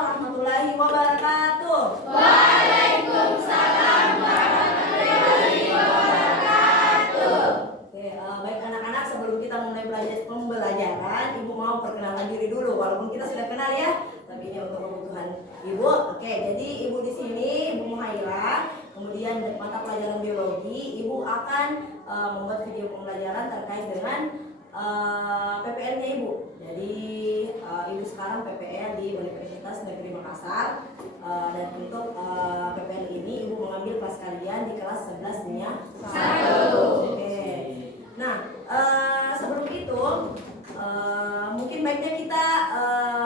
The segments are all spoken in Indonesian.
warahmatullahi wabarakatuh. Waalaikumsalam warahmatullahi wabarakatuh. Oke, baik anak-anak, sebelum kita mulai pembelajaran, Ibu mau perkenalkan diri dulu. Walaupun kita sudah kenal ya, tapi ini untuk kebutuhan Ibu. Oke, jadi Ibu di sini, Ibu Muhaira. Kemudian mata pelajaran biologi, Ibu akan membuat video pembelajaran terkait dengan PPL-nya Ibu. Jadi Ibu sekarang PPL di Universitas Negeri Makassar, dan untuk PPL ini Ibu mengambil kelas kalian di kelas 11 dunia 1. Oke. Nah, sebelum itu mungkin baiknya kita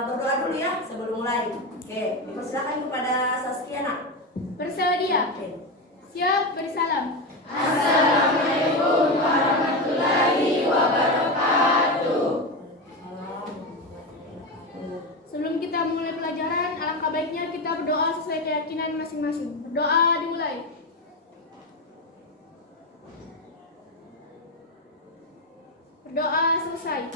berdoa dulu ya sebelum mulai. Oke, dipersilakan kepada Saskia nak. Bersedia. Siap, bersalam. Assalamualaikum warahmatullahi wabarakatuh. Sebelum kita mulai pelajaran, alangkah baiknya kita berdoa sesuai keyakinan masing-masing. Berdoa dimulai. Berdoa selesai.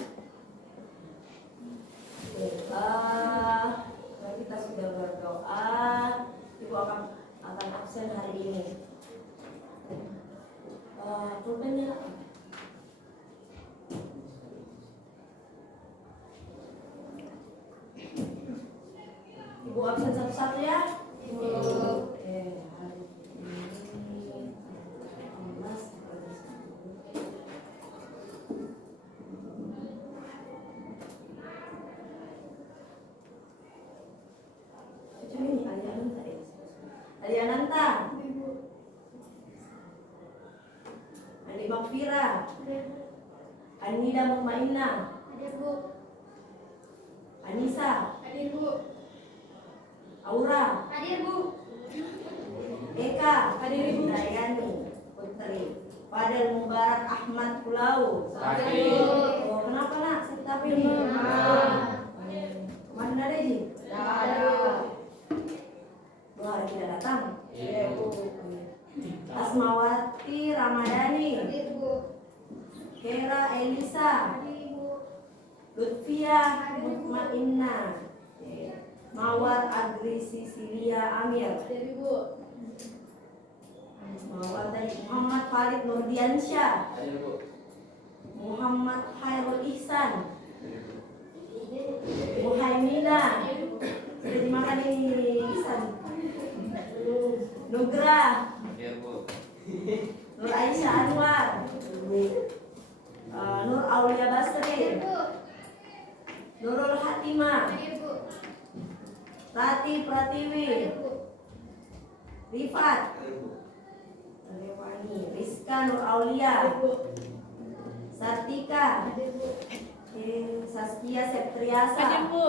Kalau kita sudah berdoa, Ibu akan absen hari ini. Pulpennya Ibu absen satu-satu ya. Oke, hari ini 18. Cucu ini Aliananta ya. Aliananta. Andi Makfira. Anida Mutmainah. Hadir, Bu. Anissa. Hadir, Bu. Aura. Hadir, Bu. Eka. Hadir Ibu. Dayani Putri. Fadel Mubarak Ahmad Pulau. Hadir. Oh, kenapa nak sakit apa ini? Kemana ada Ji? Dua hari tidak datang. Iya, Bu. Asmawati Ramadhani. Hadir, Bu. Kera Elisa. Hadir, Bu. Lutfia Mutmainah. Mawar Adri Sisilia Amir. Hadir, Bu. Mawar tadi Muhammad Farid Nurdiansyah. Hadir, Bu. Muhammad Khairul Ihsan. Muhaimina. Sudah dimakan ini Ihsan. Nugra. Hadir, Bu. Nur Aisyah Anwar. Nur Aulia Basri. Hadir, Bu. Nurul Hatimah. Hadir, Bu. Rati Pratiwi. Hadir, Bu. Rifat. Hadir, Bu. Rewani. Rizka Nur Aulia. Hadir, Bu. Sartika. Hadir, Bu. Saskia Septriasa. Hadir, Bu.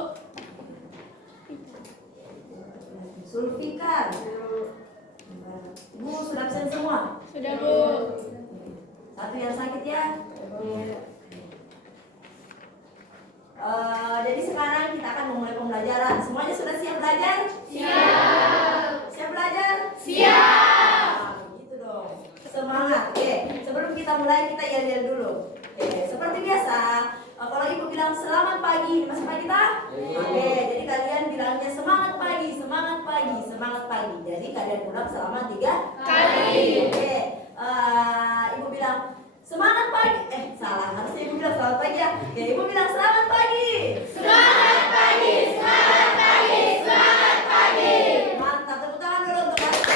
Sulfikar. Bu sudah absen semua? Sudah, Bu. Satu yang sakit ya. Jadi sekarang kita akan memulai pembelajaran. Semuanya sudah siap belajar? Siap. Siap belajar? Siap. Gitu dong. Semangat. Oke. Sebelum kita mulai kita yel-yel dulu. Oke. Seperti biasa. Kalau Ibu bilang selamat pagi, masih pagi tak? Oke. Jadi kalian bilangnya semangat pagi, semangat pagi, semangat pagi. Jadi kalian ulang selama 3 kali. Oke. Ibu bilang semangat pagi. Salah. Harusnya Ibu bilang selamat pagi ya. Oke. Ibu bilang selamat pagi. Semangat pagi, semangat pagi, semangat pagi. Mantap. Tepuk tangan dulu untuk kalian.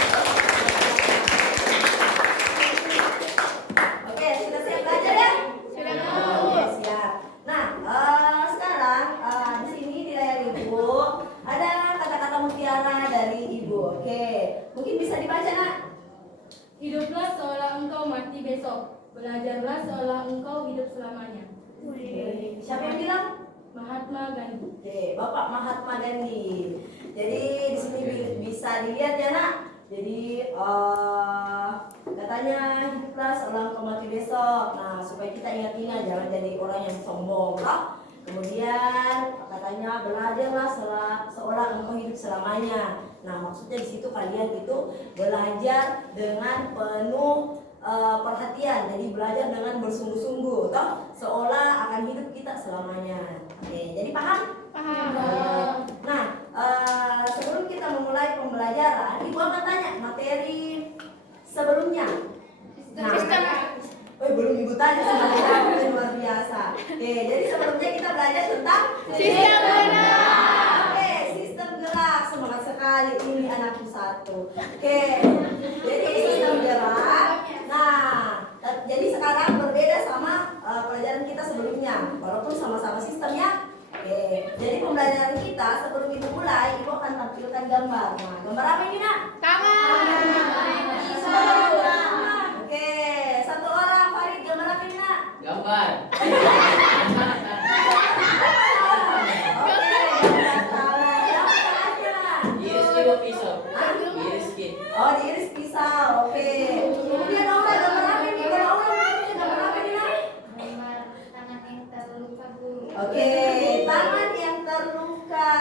Oke. Sudah siap belajar ya? Sudah, Bu. Oke, siap. Nah, sekarang di sini di layar Ibu ada kata-kata mutiara dari Ibu. Oke, mungkin bisa dibaca nak. Hiduplah seolah engkau mati besok. Belajarlah seolah engkau hidup selamanya. Siapa yang bilang? Mahatma Gandhi. Oke, Bapak Mahatma Gandhi. Jadi di sini bisa dilihat ya nak. Jadi katanya hiduplah seolah engkau mati besok. Nah, supaya kita ingat-ingat jangan jadi orang yang sombong, toh. Kemudian katanya belajarlah seolah engkau hidup selamanya. Nah, maksudnya di situ kalian itu belajar dengan penuh perhatian. Jadi belajar dengan bersungguh-sungguh, toh, seolah akan hidup kita selamanya. Oke, jadi paham? Paham. Nah, pembelajaran, ibu akan tanya materi sebelumnya. Belum ibu tanya sebenarnya luar biasa. Oke, jadi sebelumnya kita belajar tentang Sistem gerak. Oke, sistem gerak. Semangat sekali ini anakku satu. Oke, jadi sistem gerak. Nah, jadi sekarang berbeda sama pelajaran kita sebelumnya, walaupun sama-sama sistemnya. Oke, jadi pembelajaran kita sebelum ibu mulai, ibu akan tampilkan gambar. Nah, gambar apa ini nak? Tangan. Oke, satu orang Farid, gambar apa ini nak? Gambar. Oke, gambar tangan. Gambar tangannya nak? Iris kilo pisau. Iris kilo. Oh, diiris pisau. Oke. Kemudian Aura gambar apa ini? Kalau Aura gambar apa ini nak? Tangan yang terluka, Bu. Oke, tangan yang terluka.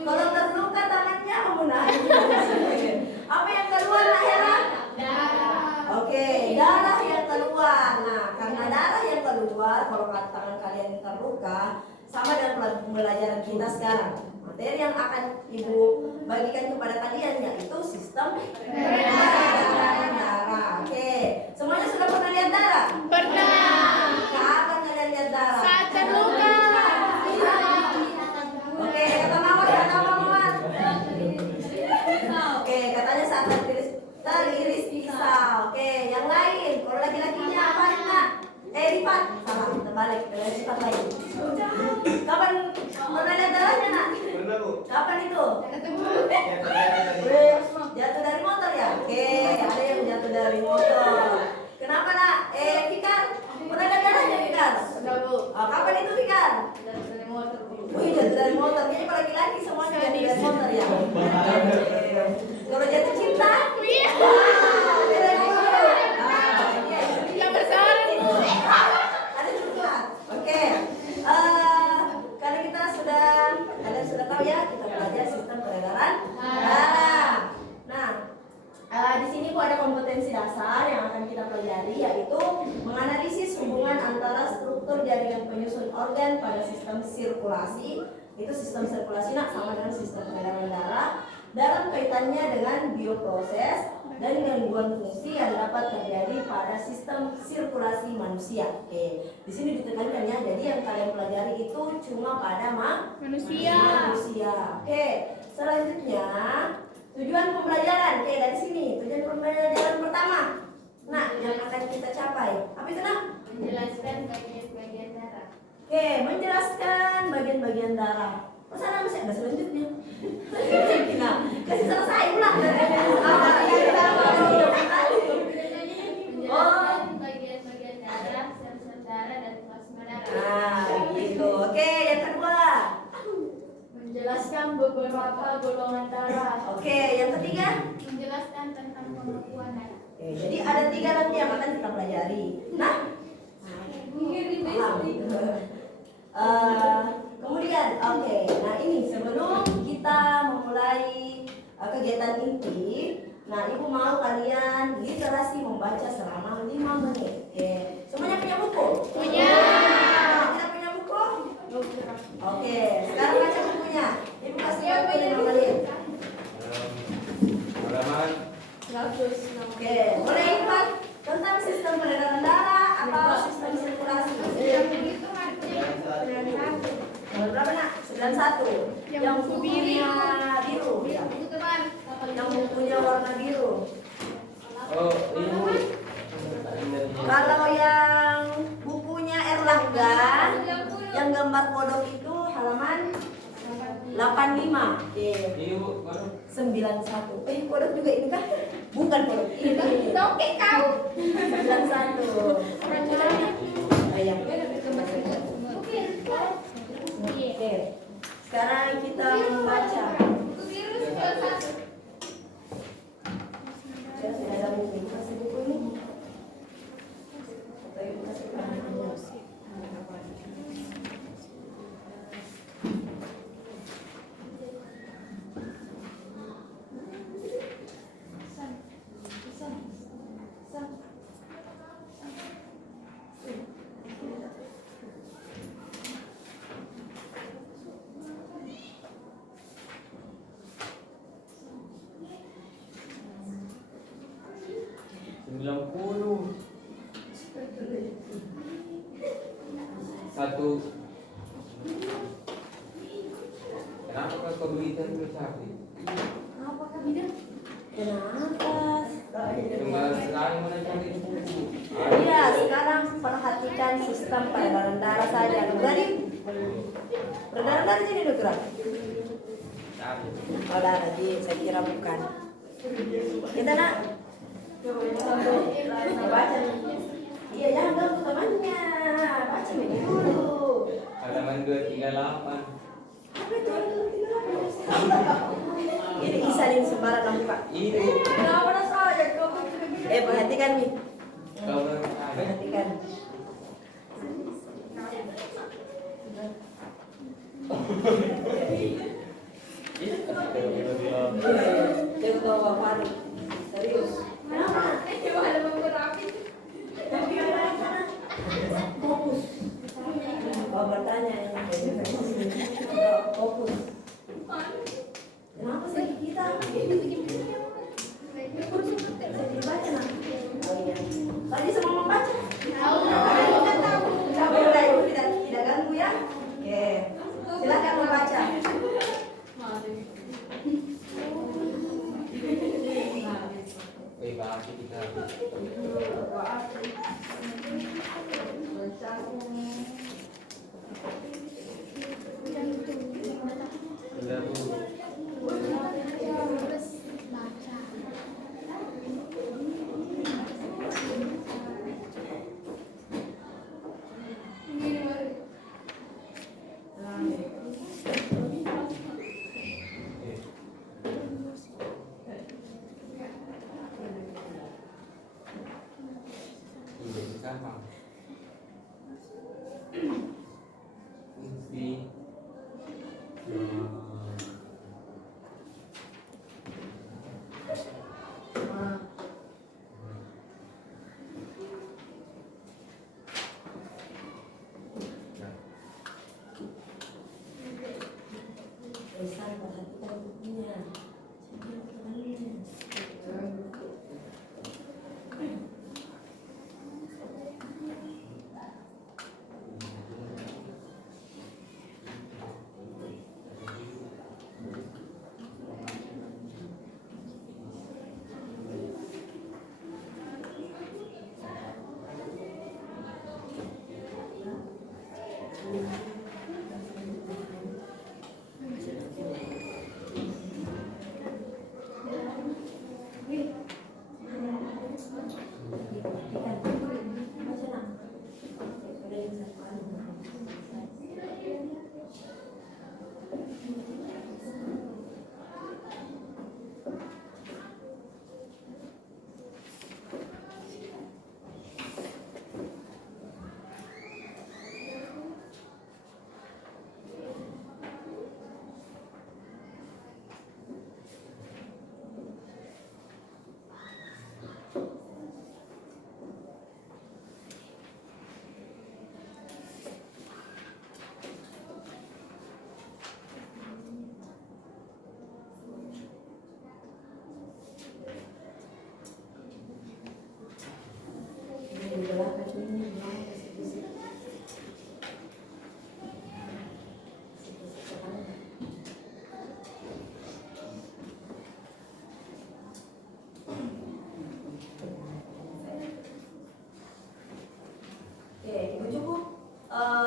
Kalau terluka tangannya menangis. Apa yang keluar nak Hera? Oke, darah yang keluar. Nah, karena darah yang keluar, kalau tangan kalian terluka, sama dengan pembelajaran kita sekarang. Materi yang akan ibu bagikan kepada kalian yaitu sistem peredaran darah. Oke, semuanya sudah pernah lihat darah? Pernah. Kapan kalian lihat darah? Saat terluka. Oke, kata mama, kata mama. Oke, katanya saat teriris pisau. Oke, yang lain. Kalau laki-lakinya apa nak? Rifat. Salah, terbalik. Rifat lain. Kapan pernah lihat darahnya nak? Pernah Bu. Kapan itu? Jatuh dari motor ya? Oke, ada yang jatuh dari motor. Kenapa nak? Fikar. Pernah lihat darahnya Fikar? Sudah, Bu. Oh, kapan itu Fikar? Dari motor, Bu. Wih, jatuh dari motor. Kayaknya kalau laki-laki semuanya jatuh dari motor ya. Kalau jatuh cinta? Iya. Beda motor. Iya. Yang besar, Bu. Ada juga. Oke. Karena kita kalian sudah tahu ya, kita belajar sistem peredaran darah. Nah, di sini Bu ada kompetensi dasar yang akan kita pelajari, yaitu menganalisis hubungan antara struktur jaringan penyusun organ pada sistem sirkulasi. Itu sistem sirkulasi nak sama dengan sistem peredaran darah dalam kaitannya dengan bioproses dan gangguan fungsi yang dapat terjadi pada sistem sirkulasi manusia. Oke, di sini ditekankan ya. Jadi yang kalian pelajari itu cuma pada Manusia. Oke, selanjutnya tujuan pembelajaran. Oke, dari sini tujuan pembelajaran pertama. Nah, yang akan kita capai. Apa itu nak? Menjelaskan bagian-bagian darah. Oke, menjelaskan bagian-bagian darah. Masa masih ada selanjutnya? Nah, kasih selesai pula. Menjelaskan bagian-bagian darah, sel-sel darah, dan plasma darah. Nah, gitu. Oke, yang kedua. Menjelaskan beberapa golongan darah. Oke, yang ketiga. Menjelaskan tentang pembekuan darah. Oke, jadi ada 3 nanti yang akan kita pelajari. Nah, kemudian, oke. Nah ini sebelum kita memulai kegiatan inti, nah ibu mau kalian literasi membaca selama 5 menit. Oke, semuanya punya buku? Punya. Tidak punya buku? Oke, sekarang baca bukunya. Ibu kasih waktu 5 menit. Halaman 106. Oke, boleh ingat tentang sistem peredaran darah atau sistem sirkulasi? Nomor berapa nak? 91. Yang bukunya biru. Ya. Yang bukunya warna biru. Oh, ini. Kalau yang bukunya Erlangga, yang gambar kodok itu halaman 85. Oke. Ini Bu, baru. 91. Kodok juga ini kan? Bukan kodok. Ini. Oke, kau. 91. Ayam. Oke. Sekarang kita membaca. Saya sudah ada buku. Kasih buku ini. Atau ibu kasih kepada saya. 90. Satu. Kenapa kau berikan dulu sapi? Apa kan? Kenapa? Kembali sekali mana cari buku. Iya, sekarang perhatikan sistem peredaran darah saja. Dari peredaran darah jadi dokter. Oh, darah di, saya kira bukan. Kita nak baca. Iya, jangan ganggu temannya. Baca ini dulu. Halaman 238. Apa itu? Ini kisahin sembarang kamu Pak. Ini Kenapa saja kau? Perhatikan nih. kau ada. Perhatikan. Dia ketawa Bapak. Serius. Kenapa? Fokus. Oh, bertanya ini. Fokus. Kenapa sih kita? Saya dibaca nak. Oh iya. Tadi semua membaca. Tidak boleh, tidak ganggu ya. Oke. Silakan membaca. Bahas kita. Sudah Bu. Gampang. Fungsi Besar perhatikan bukunya.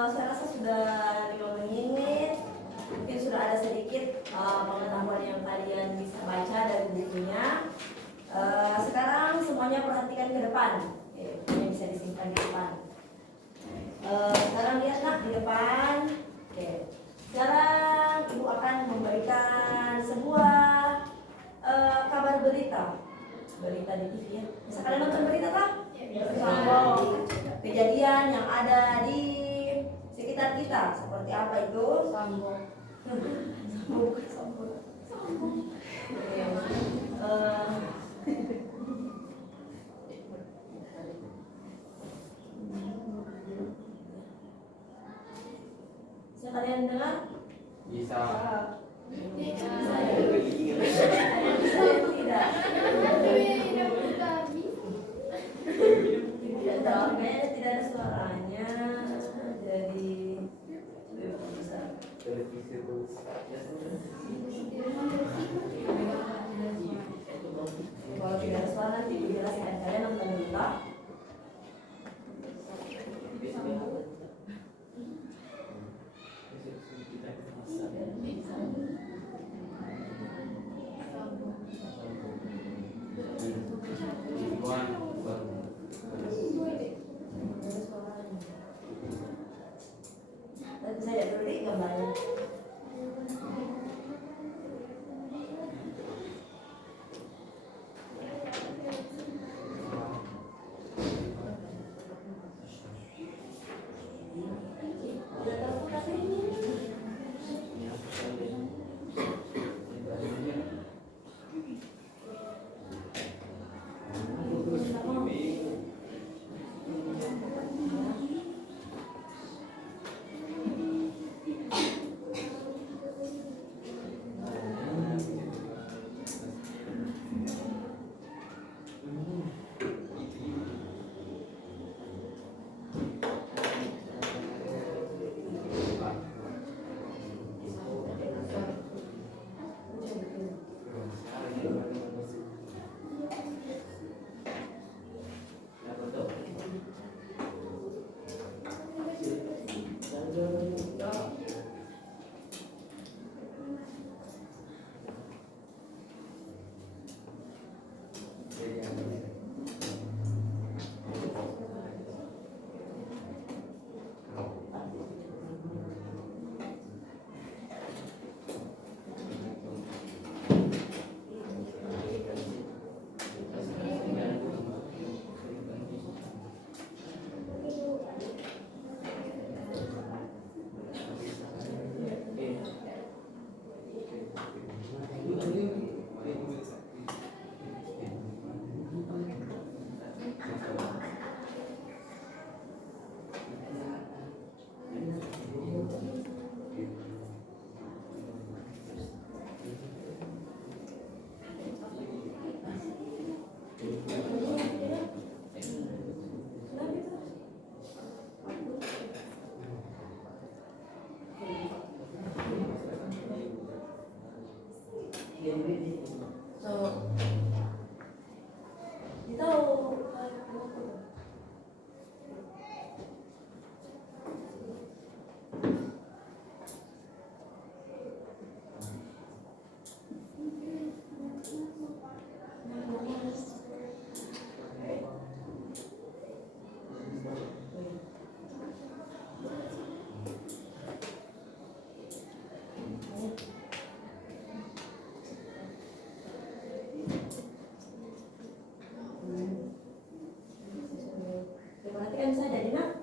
Saya rasa sudah 5 menit. Mungkin sudah ada sedikit pengetahuan yang kalian bisa baca dari bukunya. Sekarang semuanya perhatikan ke depan. Ini bisa disimpan di depan. Sekarang lihat nak di depan. Sekarang ibu akan memberikan sebuah kabar berita di TV ya. Bisa kalian nonton berita tak? Kejadian yang ada di sekitar kita seperti apa itu? Sambung. Bisa kalian dengar? bisa. Tidak. suaranya jadi lebih besar. Televisi terus. Kalau tidak ada suara nanti dijelaskan, kalian nonton dulu tak? Nanti saya dulu deh gambarnya. Udah tahu kasih? So, kita perhatikan saja, Dina.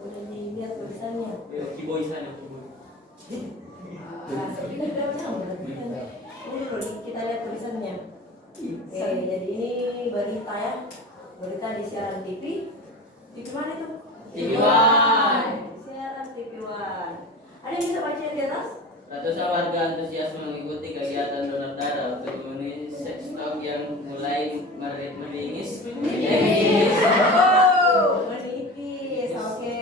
Boleh dilihat tulisannya. Kita tidak pernah memperhatikan. Ini dulu kita lihat tulisannya. Oke, jadi ini berita ya. Berita di siaran TV. TV mana itu? TV One. Siaran TV One. Ada yang bisa baca yang di atas? Ratusan warga antusias mengikuti kegiatan donor darah untuk memenuhi stok yang mulai meringis. Oh, menipis. Oke,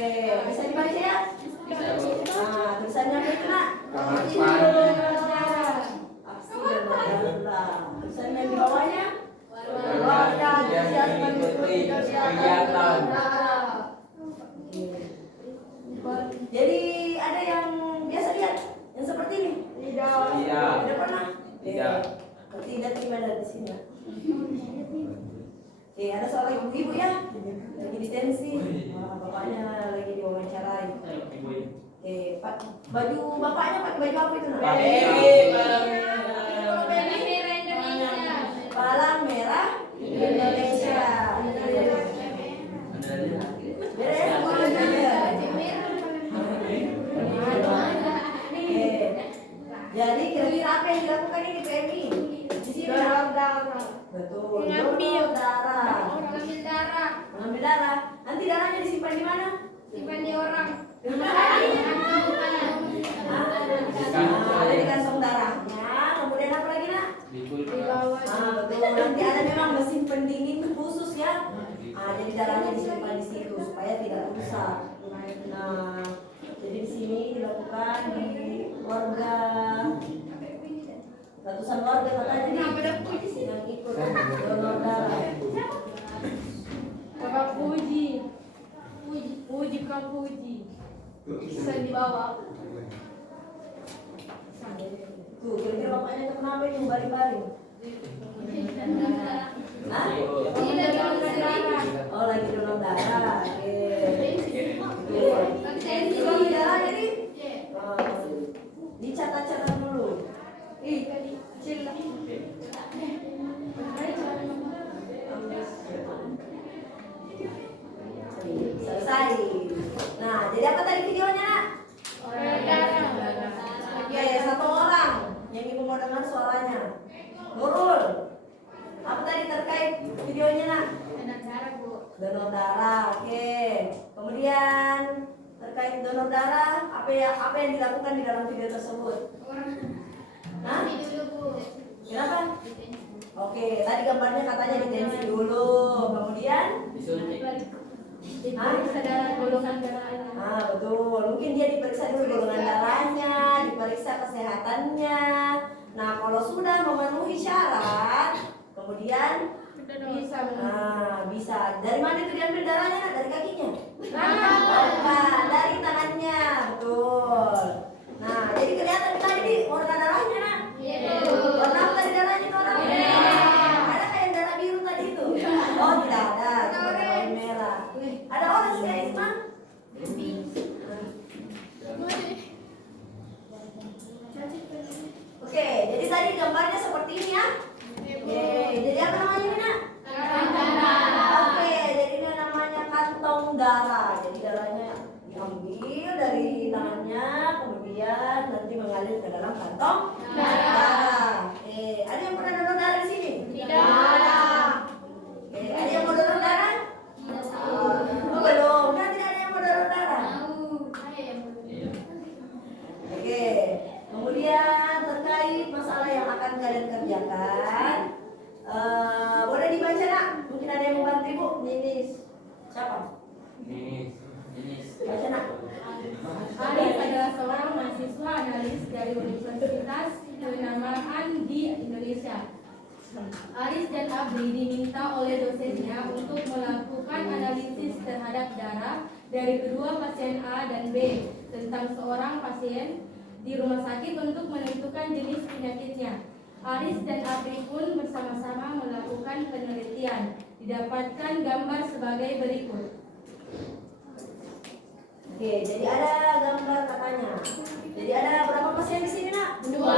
bisa dibaca ya? Bisa, Bu. Nah, tulisannya apa itu, Nak? Aksi donor Aksi donor darah. Tulisan yang di bawahnya? Warga antusias mengikuti kegiatan. Jadi ada yang biasa lihat yang seperti ini? Tidak. Tidak pernah? Tidak. Tidak gimana di sini? Oke, ada seorang ibu-ibu ya, lagi di tensi, bapaknya lagi diwawancarai. Oke, Pak, baju bapaknya pakai baju apa itu, Nak? Palang merah Indonesia. Beres, bajunya. Jadi kira-kira apa yang dilakukan ini PMI? Di sini betul. Mengambil darah. ambil darah, Mengambil darah. Nanti darahnya disimpan di mana? simpan di orang. Ada di kantong darahnya. Kemudian apa lagi, Nak? Betul. Nanti ada memang mesin pendingin khusus ya. Jadi darahnya disimpan ditemukan di warga ratusan warga katanya nih yang ikut donor darah. Kakak Puji. Puji Kak Puji. Bisa dibawa. Tuh, kira-kira bapaknya itu kenapa ini baring-baring? Hah? Oh, lagi donor darah. Oke. Donor darah jadi dicatat-catat dulu. Ih, kecil lah. Selesai. Nah, jadi apa tadi videonya, Nak? Oke, satu orang yang ibu mau dengar suaranya. Nurul. Apa tadi terkait videonya, Nak? Donor darah. Oke. Kemudian terkait donor darah, apa yang dilakukan di dalam video tersebut? Hah? Kenapa? Oke, tadi gambarnya katanya ditensi dulu. Kemudian Disuntik. Diperiksa darah golongan darahnya. ah, betul. Mungkin dia diperiksa dulu golongan darahnya, diperiksa kesehatannya. Nah, kalau sudah memenuhi syarat, kemudian Bisa. bisa. Dari mana itu diambil darahnya? Nak? Dari kakinya? Nah. Bukan, dari tangannya. Betul. Nah, jadi kelihatan tadi nih warna darahnya, Nak. Warna apa tadi darahnya itu orang? Ada kayak darah biru tadi itu? Oh, tidak ada. Cuma darah merah. Ada orang sih, Isma? Oke, jadi tadi gambarnya seperti ini ya. Oke, jadi apa namanya ini, Nak? Oke, jadi ini namanya kantong darah. Jadi darahnya diambil dari tangannya, kemudian nanti mengalir ke dalam kantong darah. Oke, ada yang pernah donor darah di sini? Tidak. Oke, ada yang mau donor darah? Oh, belum. Kan tidak ada yang mau donor darah. Oke, kemudian terkait masalah yang akan kalian kerjakan, boleh dibaca, Nak? Mungkin ada yang membantu Ibu. Ninis. Siapa? Ini. Baca, Nak. Aris adalah seorang mahasiswa analis dari Universitas kenamaan di Indonesia. Aris dan Abri diminta oleh dosennya untuk melakukan analisis terhadap darah dari kedua pasien A dan B tentang seorang pasien di rumah sakit untuk menentukan jenis penyakitnya. Aris dan Abri pun bersama-sama melakukan penelitian. Didapatkan gambar sebagai berikut. Oke, jadi ada gambar katanya. Jadi ada berapa pasien di sini, Nak? Dua.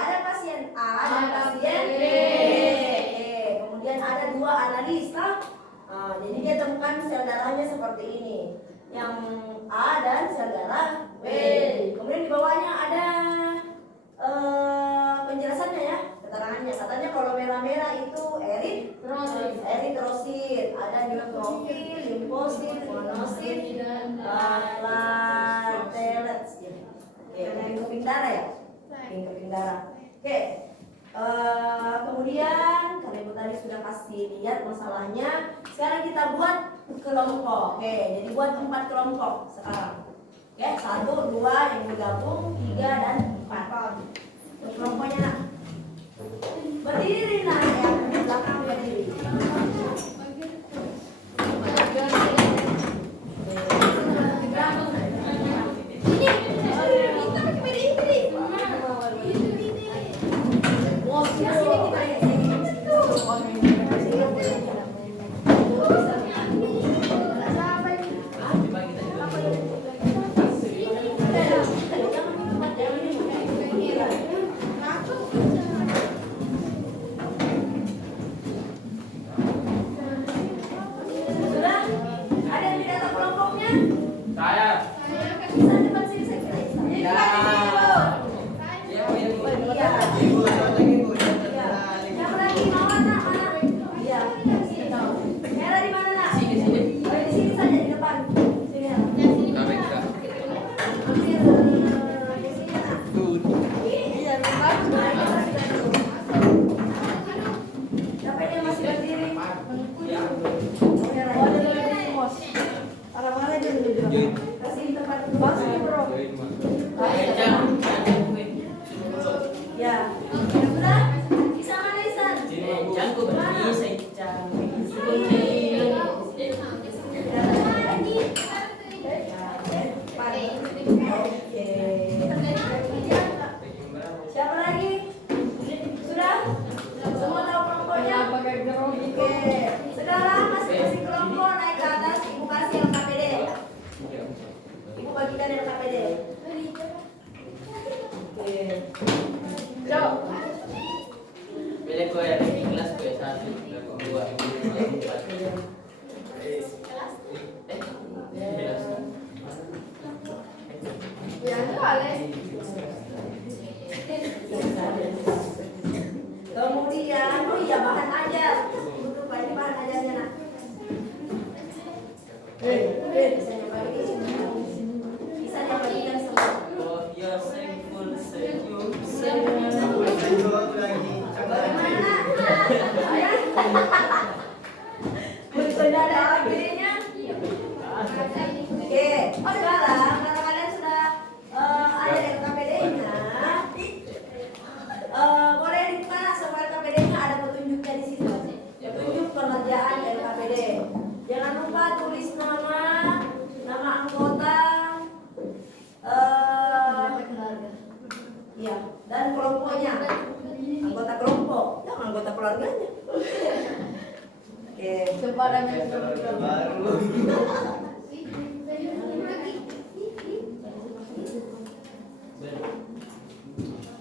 Ada pasien A dan pasien B. Oke, kemudian ada dua analisa. Jadi dia temukan sel darahnya seperti ini. Yang A dan sel darah B. Kemudian di bawahnya ada penjelasannya ya, keterangannya. Katanya kalau merah-merah itu eritrosit, ada neutrofil, limfosit, monosit, platelets. Oke, mungkin keping darah ya? Keping darah. Oke. Kemudian kalian tadi sudah kasih lihat masalahnya. Sekarang kita buat kelompok. Oke, jadi buat 4 kelompok sekarang. Oke, 1, 2 yang bergabung, 3 dan 4. Untuk kelompoknya, Nak. Berdiri, Nak, yang di belakang berdiri. Sudah? Ada yang tidak tahu kelompoknya? Saya. Bisa cepat sini, saya kira. Ya. Iya. Iya. Yang lagi mana, Nak? Mana? Iya. Merah di mana, Nak? Sini. Oh, di sini saja di depan. Sini ya. Kami enggak. Ambil di sini, Nak. Iya, depan. Nah, ini masih berdiri. Siapa ini yang masih berdiri? Merah. Oh, dia berdiri, Bos. Para mana dia berdiri? Kasih tempat duduk sini, Bro. kelompoknya. Anggota kelompok, jangan anggota keluarganya. Oke. Kepada yang baru.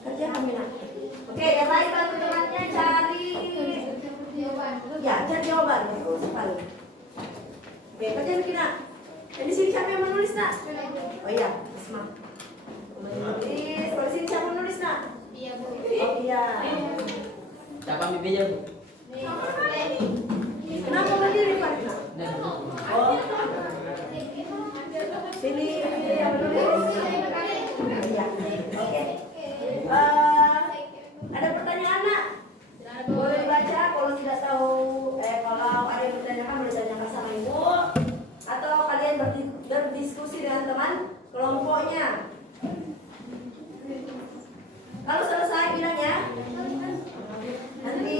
Kerja kami nak. Oke, yang lain bantu temannya cari. Ya, cari jawaban. Oh, sekali. Oke, kerja bikin nak. Di sini siapa yang menulis nak? Oh iya, Isma. Menulis. Kalau di sini siapa menulis nak? Iya, Bu. Oh iya. Siapa mimpinya, Bu? Kenapa berdiri Pak? Oh. Sini yang menulis. Iya. Oke. Ada pertanyaan nak? Boleh baca. Kalau tidak tahu, kalau ada yang bertanyakan boleh tanyakan sama ibu, atau kalian berdiskusi dengan teman kelompoknya. Kalau selesai bilang ya. Nanti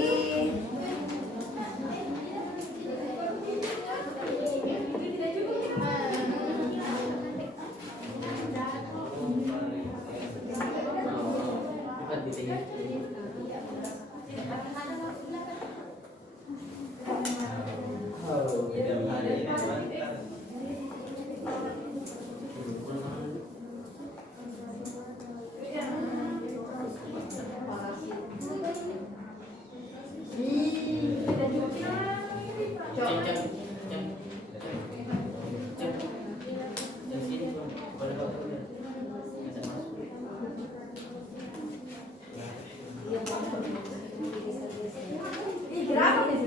Bukan ditanya. Oh, tidak hari ini mantap. ih, berapa nih?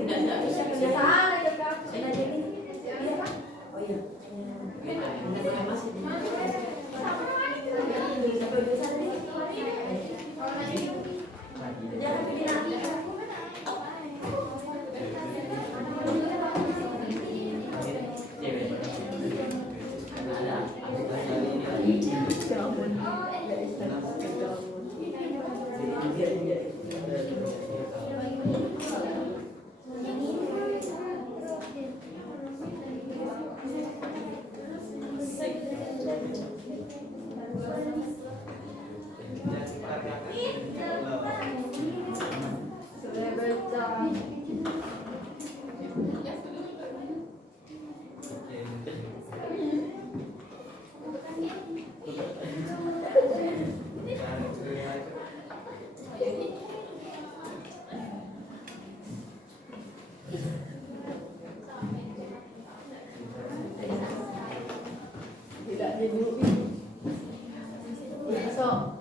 Bisa kebiasaan aja Kak. Saya aja ini. Iya Pak. Oh iya. Enggak pakai masih. Bisa kebiasaan nih. Jangan bikin nanti. Tidak jadi besok.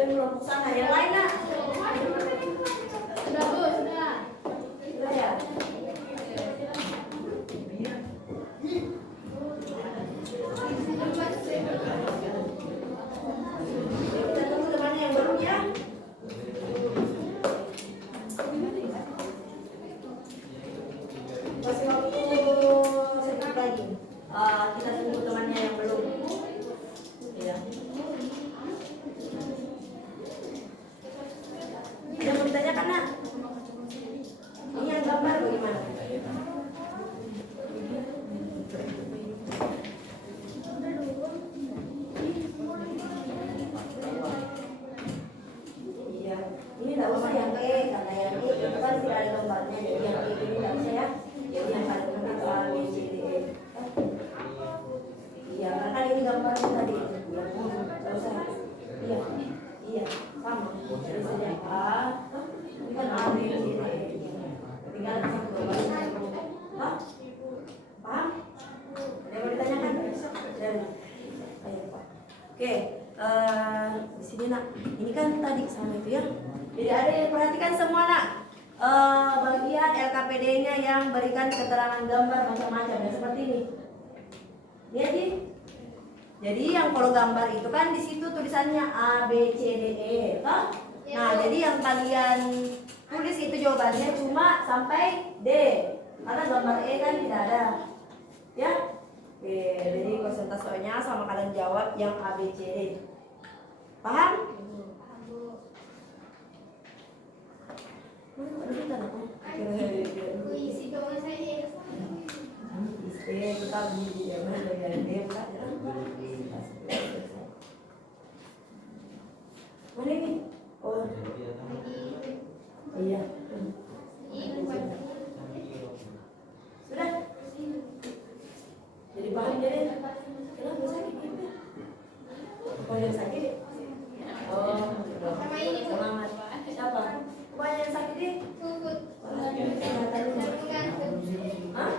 sudah di kelompok sana. Yang lain nak? Sudah Bu, sudah. Sudah ya? Kita tunggu temannya yang belum ya. Masih waktu sedikit lagi. Kita tunggu temannya yang belum. Iya. Ada mau ditanyakan nak? Ini yang gambar bagaimana? Iya, ini tidak usah yang E, karena yang E itu kan tidak ada gambarnya, jadi yang E ini tidak usah ya. Jadi yang paling penting itu A, B, C, D, E. Iya, karena kan ini gambarnya tadi. Tidak usah. Iya, iya, sama. Jadi saja A, ini kan A, B, C, D, E. Tinggal satu gambar. Hah? Paham? Ada yang mau ditanyakan? Dari. Ayo Pak. Oke. Di sini nak, ini kan tadi sama itu ya. Jadi ada yang perhatikan semua nak. Bagian LKPD-nya yang berikan keterangan gambar macam-macam ya seperti ini. Lihat di. Jadi yang kalau gambar itu kan di situ tulisannya A, B, C, D, E, toh? Nah, jadi yang kalian tulis itu jawabannya cuma sampai D. Karena gambar E kan tidak ada. Ya? Oke, jadi konsentrasinya sama kalian jawab yang A, B, C, D. Paham? Mana ini? Oh, iya. Sudah? Jadi paham jadi? Kenapa sakit gitu? Oh, yang sakit? Oh, Sama ini Bu. semangat. Siapa? Oh, yang sakit ini? Puput. Hah?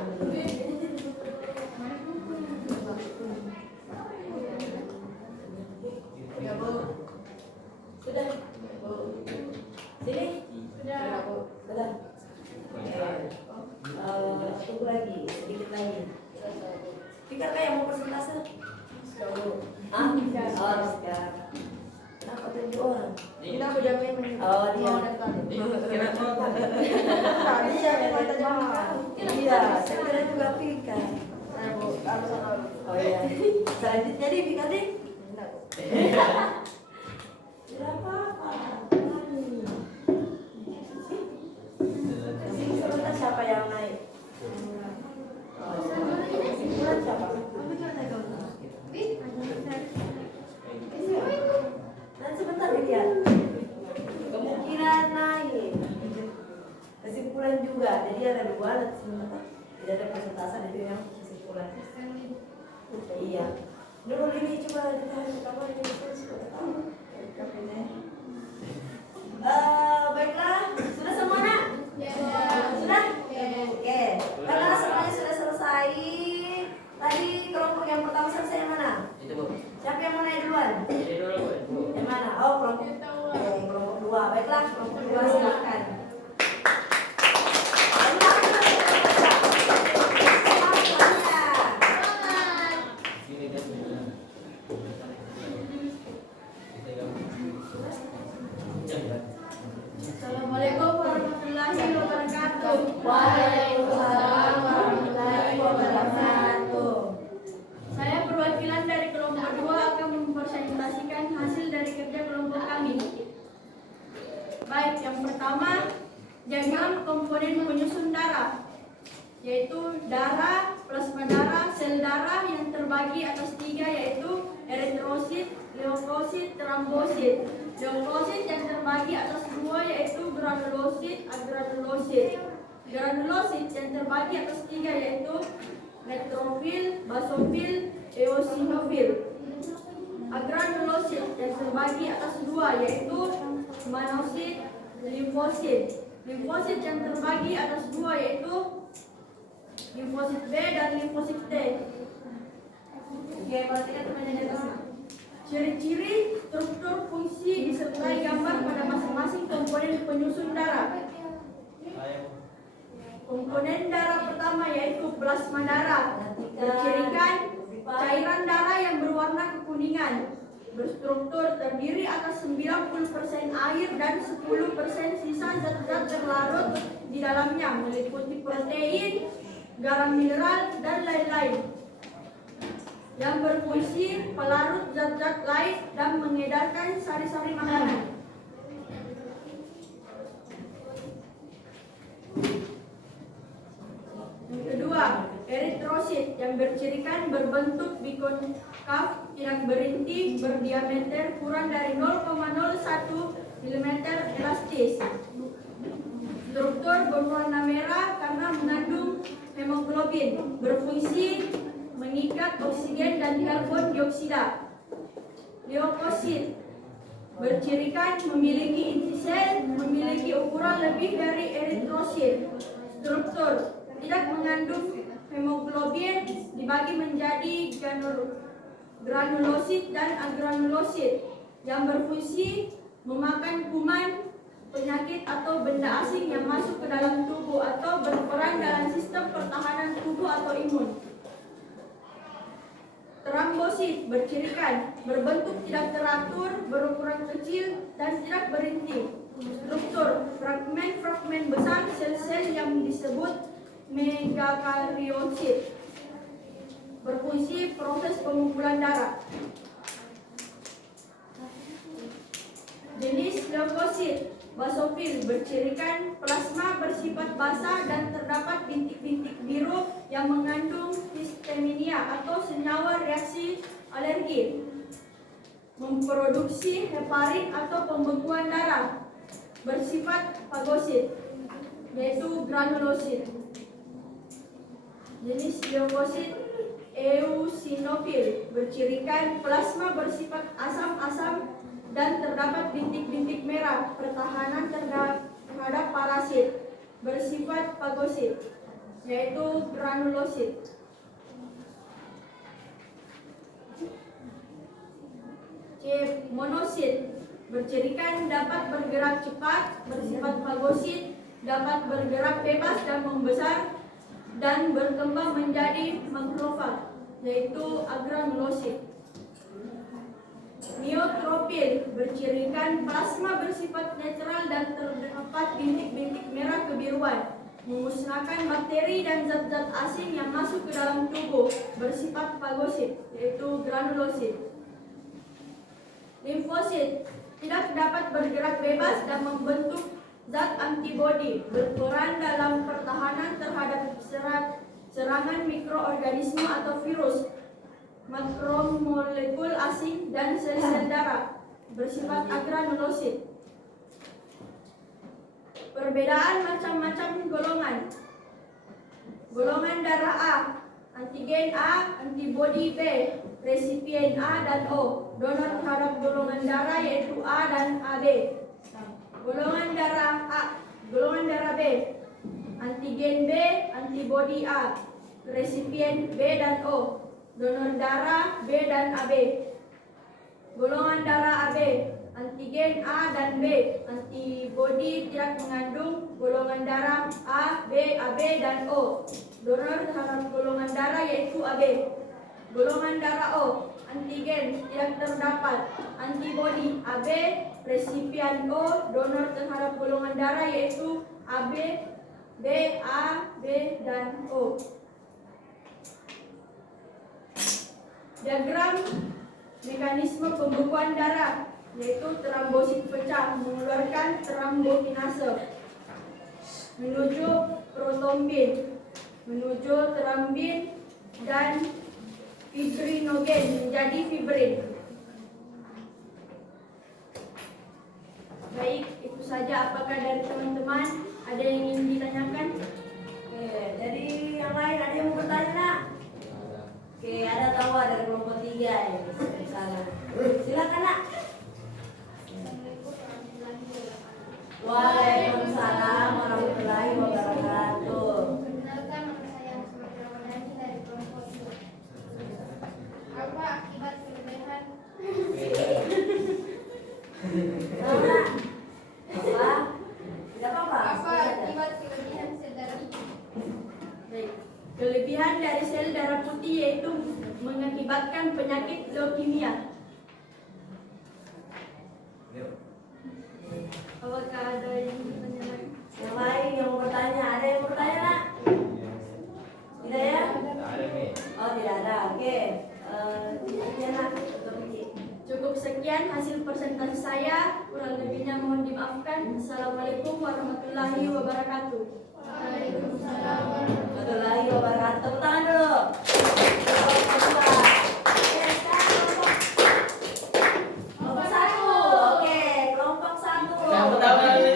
Ya, Bu. Sudah? Bu. Sini? Sudah, Bu. Sudah. Tunggu lagi, sedikit lagi. Pikir kayak mau persentase? Ah? Oh, sekarang. Kenapa 7 orang? Kita aku jawabnya menit. Oh, dia. Iya, saya kira juga Pika. Oh iya. Selanjutnya di Pika deh. Tidak apa-apa. Sini sebentar siapa yang naik? Kesimpulan siapa? Dan sebentar dilihat. Kemungkinan naik. Kesimpulan juga. Jadi ada 2 dan sebentar. Tidak ada persentase itu yang kesimpulan. Iya. Nurul ini coba ditahan kamu ini sudah tahu. Baiklah, sudah semua nak? Sudah? Oke. Karena semuanya sudah selesai. Tadi kelompok yang pertama selesai yang mana? Itu Bu. Siapa yang mau naik duluan? Jadi dulu Bu. Yang mana? Oh, kelompok 2. Baiklah, kelompok 2 silakan. Assalamualaikum warahmatullahi wabarakatuh. Waalaikumsalam warahmatullahi wabarakatuh. Saya perwakilan dari kelompok 2 akan mempresentasikan hasil dari kerja kelompok kami. Baik, yang pertama, diagram komponen penyusun darah, yaitu darah, plasma darah, sel darah yang terbagi atas 3, yaitu eritrosit, leukosit, trombosit. Leukosit yang terbagi atas 2, yaitu granulosit, agranulosit. Granulosit yang terbagi atas 3, yaitu neutrofil, basofil, eosinofil. Agranulosit yang terbagi atas 2, yaitu manosit, limfosit. Limfosit yang terbagi atas 2, yaitu limfosit B dan limfosit T. Oke, perhatikan teman-teman di atas. Ciri-ciri, struktur, fungsi disertai Komponen darah pertama yaitu plasma darah, bercirikan cairan darah yang berwarna kekuningan, berstruktur terdiri atas 90% air dan 10% sisa zat-zat terlarut di dalamnya meliputi protein, garam mineral, dan lain-lain yang berfungsi pelarut zat-zat lain dan mengedarkan sari-sari makanan. Yang kedua, eritrosit yang bercirikan berbentuk bikonkaf, tidak berinti, berdiameter kurang dari 0,01 mm, elastis. Struktur berwarna merah karena mengandung hemoglobin, berfungsi mengikat oksigen dan karbon dioksida. Leukosit bercirikan memiliki inti sel, memiliki ukuran lebih dari eritrosit. Struktur tidak mengandung hemoglobin, dibagi menjadi granulosit dan agranulosit yang berfungsi memakan kuman, penyakit atau benda asing yang masuk ke dalam tubuh atau berperan dalam sistem pertahanan tubuh atau imun. Trombosit bercirikan berbentuk tidak teratur, berukuran kecil dan tidak berinti. Struktur fragmen-fragmen besar sel-sel yang disebut megakaryosit, berfungsi proses pengumpulan darah. Jenis leukosit basofil bercirikan plasma bersifat basah dan terdapat bintik-bintik biru yang mengandung histaminia atau senyawa reaksi alergi, memproduksi heparin atau pembekuan darah, bersifat fagosit, yaitu granulosit. Jenis leukosit eosinofil bercirikan plasma bersifat asam-asam dan terdapat bintik-bintik merah, pertahanan terhadap parasit, bersifat fagosit, yaitu granulosit. C. Monosit bercirikan dapat bergerak cepat, bersifat fagosit, dapat bergerak bebas dan membesar dan berkembang menjadi makrofag, yaitu agranulosit. Neutropil bercirikan plasma bersifat netral dan terdapat bintik-bintik merah kebiruan, memusnahkan bakteri dan zat-zat asing yang masuk ke dalam tubuh, bersifat fagosit, yaitu granulosit. Limfosit tidak dapat bergerak bebas dan membentuk zat antibodi, berperan dalam pertahanan terhadap serangan mikroorganisme atau virus, makromolekul asing dan sel-sel darah, bersifat agranulosit. Perbedaan macam-macam golongan. Golongan darah A, antigen A, antibodi B, resipien A dan O. Donor terhadap golongan darah yaitu A dan AB. Golongan darah A, golongan darah B, antigen B, antibodi A, resipien B dan O. Donor darah B dan AB. Golongan darah AB, antigen A dan B, antibodi tidak mengandung. Golongan darah A, B, AB dan O. Donor terhadap golongan darah yaitu AB. Golongan darah O, antigen tidak terdapat. Antibodi AB, resipien O. Donor terhadap golongan darah yaitu AB, B, A, B dan O. Diagram mekanisme pembekuan darah, yaitu trombosit pecah mengeluarkan trombokinase menuju protombin, menuju trombin dan fibrinogen menjadi fibrin. Baik, itu saja. Apakah dari teman-teman ada yang ingin ditanyakan? Oke, dari yang lain ada yang mau bertanya, Nak? Oke, ada tawa dari kelompok 3 ya di sana. Silakan, Nak. Waalaikumsalam warahmatullahi wabarakatuh. Perkenalkan, nama saya Asma Ramadhani dari kelompok 2. Apa akibat kelebihan? Nak. Apa? Tidak apa-apa. Apa akibat kelebihan sel darah? yaitu mengakibatkan penyakit leukemia. Apakah ada yang bertanya lagi? Yang lain yang mau bertanya, ada yang mau bertanya nak? Tidak ya? Ada nih. Oh tidak ada, oke. Iya nak, Dr. Vicky. Cukup sekian hasil presentasi saya, kurang lebihnya mohon dimaafkan. Assalamualaikum warahmatullahi wabarakatuh. Waalaikumsalam. Warahmatullahi wabarakatuh. Tepuk tangan dulu. Oke, sekarang kelompok satu. Oke, kelompok satu. Yang pertama ini.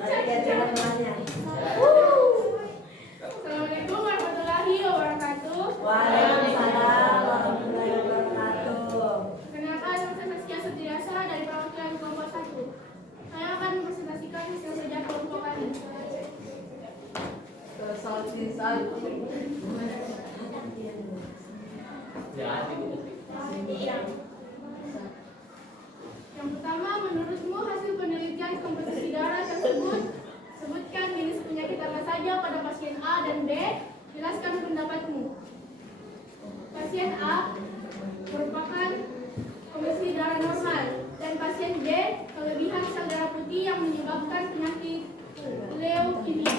Oke, teman-temannya. Assalamualaikum warahmatullahi wabarakatuh. Waalaikumsalam warahmatullahi wabarakatuh. Perkenalkan, nama saya Saskia Setiasa dari perwakilan kelompok 1. Saya akan mempresentasikan hasil kerja kelompok kami. Yang pertama, menurutmu hasil penelitian komposisi darah tersebut, sebutkan jenis penyakit apa saja pada pasien A dan B. Jelaskan pendapatmu. Pasien A merupakan komposisi darah normal dan pasien B kelebihan sel darah putih yang menyebabkan penyakit leukemia.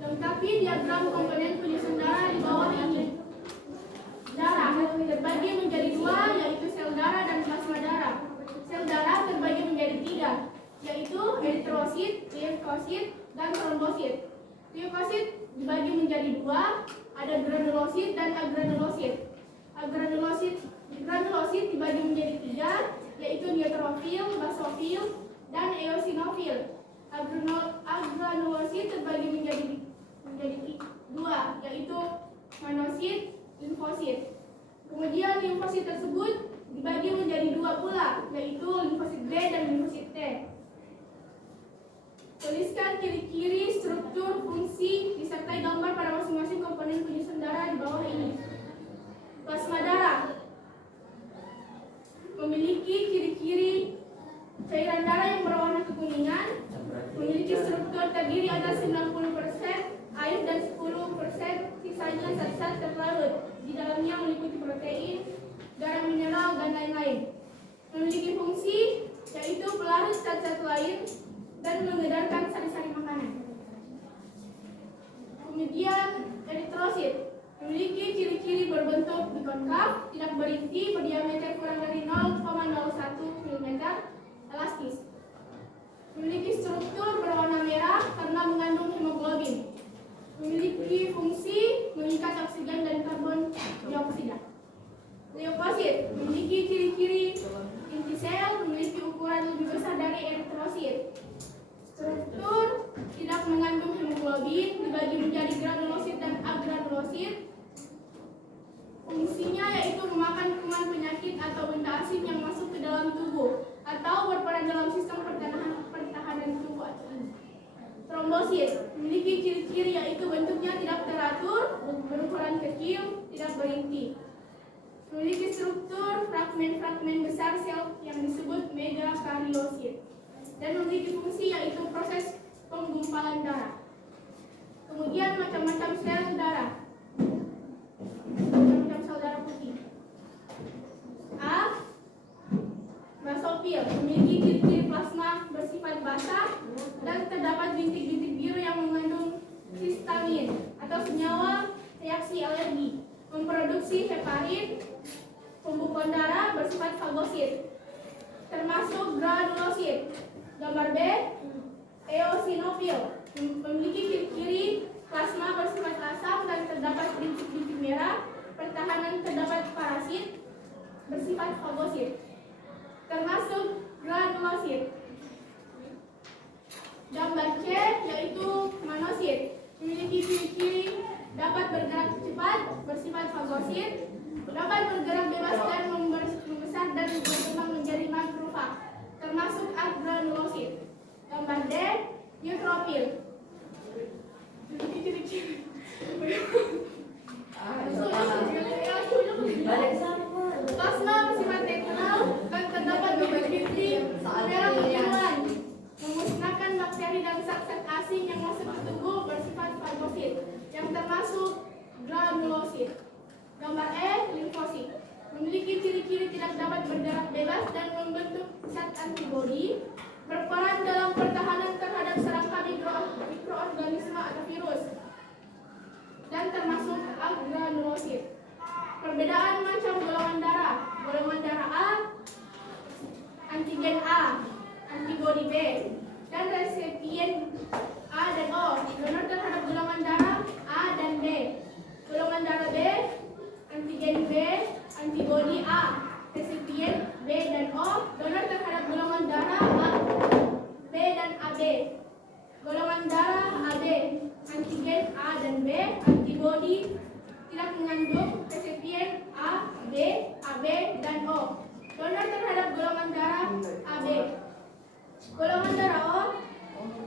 Lengkapi diagram komponen penyusun darah di bawah ini. Darah terbagi menjadi dua, yaitu sel darah dan plasma darah. Sel darah terbagi menjadi tiga, yaitu eritrosit, leukosit, dan trombosit. Leukosit dibagi menjadi dua, ada granulosit dan agranulosit. Granulosit dibagi menjadi tiga, yaitu neutrofil, basofil, dan eosinofil. Agranulosit terbagi menjadi dua, yaitu monosit, limfosit. Kemudian limfosit tersebut dibagi menjadi dua pula, yaitu limfosit B dan limfosit T. Tuliskan ciri-ciri, struktur, fungsi, disertai gambar pada masing-masing komponen penyusun darah di bawah ini. Plasma darah memiliki ciri-ciri cairan darah yang berwarna kekuningan, memiliki struktur terdiri atas 90% air dan 10% sisanya zat-zat terlarut. Di dalamnya meliputi protein, darah mineral, dan lain-lain. Memiliki fungsi yaitu pelarut zat-zat lain dan mengedarkan sari-sari makanan. Kemudian eritrosit memiliki ciri-ciri berbentuk bikonkav, tidak berinti, berdiameter kurang dari 0,01 mm, elastis. Memiliki struktur berwarna merah karena mengandung hemoglobin. Memiliki fungsi mengikat oksigen dan karbon dioksida. Leukosit memiliki ciri-ciri inti sel, memiliki ukuran lebih besar dari eritrosit. Struktur tidak mengandung hemoglobin, dibagi menjadi granulosit dan agranulosit. Fungsinya yaitu memakan kuman penyakit atau benda asing yang masuk ke dalam tubuh atau berperan dalam sistem pertahanan tubuh. Trombosit memiliki ciri-ciri yaitu bentuknya tidak teratur, berukuran kecil, tidak berinti. Memiliki struktur fragmen-fragmen besar sel yang disebut megakariosit. Dan memiliki fungsi yaitu proses penggumpalan darah. Kemudian macam-macam sel darah. Macam-macam sel darah putih. A. Basofil memiliki ciri-ciri plasma bersifat basah dan terdapat bintik-bintik biru yang mengandung histamin atau senyawa reaksi alergi. Memproduksi heparin, pembukuan darah bersifat fagosit, termasuk granulosit. Gambar B, eosinofil memiliki ciri-ciri plasma bersifat asam dan terdapat bintik-bintik merah. Pertahanan terdapat parasit bersifat fagosit, termasuk granulosit. Gambar C yaitu monosit memiliki ciri-ciri dapat bergerak cepat bersifat fagosit, dapat bergerak bebas dan membesar dan berkembang menjadi makrofag, termasuk agranulosit. Gambar D, neutrofil memiliki ciri-ciri Balik sama. AB. Golongan darah AB, antigen A dan B, antibodi tidak mengandung resipien A, B, AB, dan O. Donor terhadap golongan darah AB. Golongan darah O,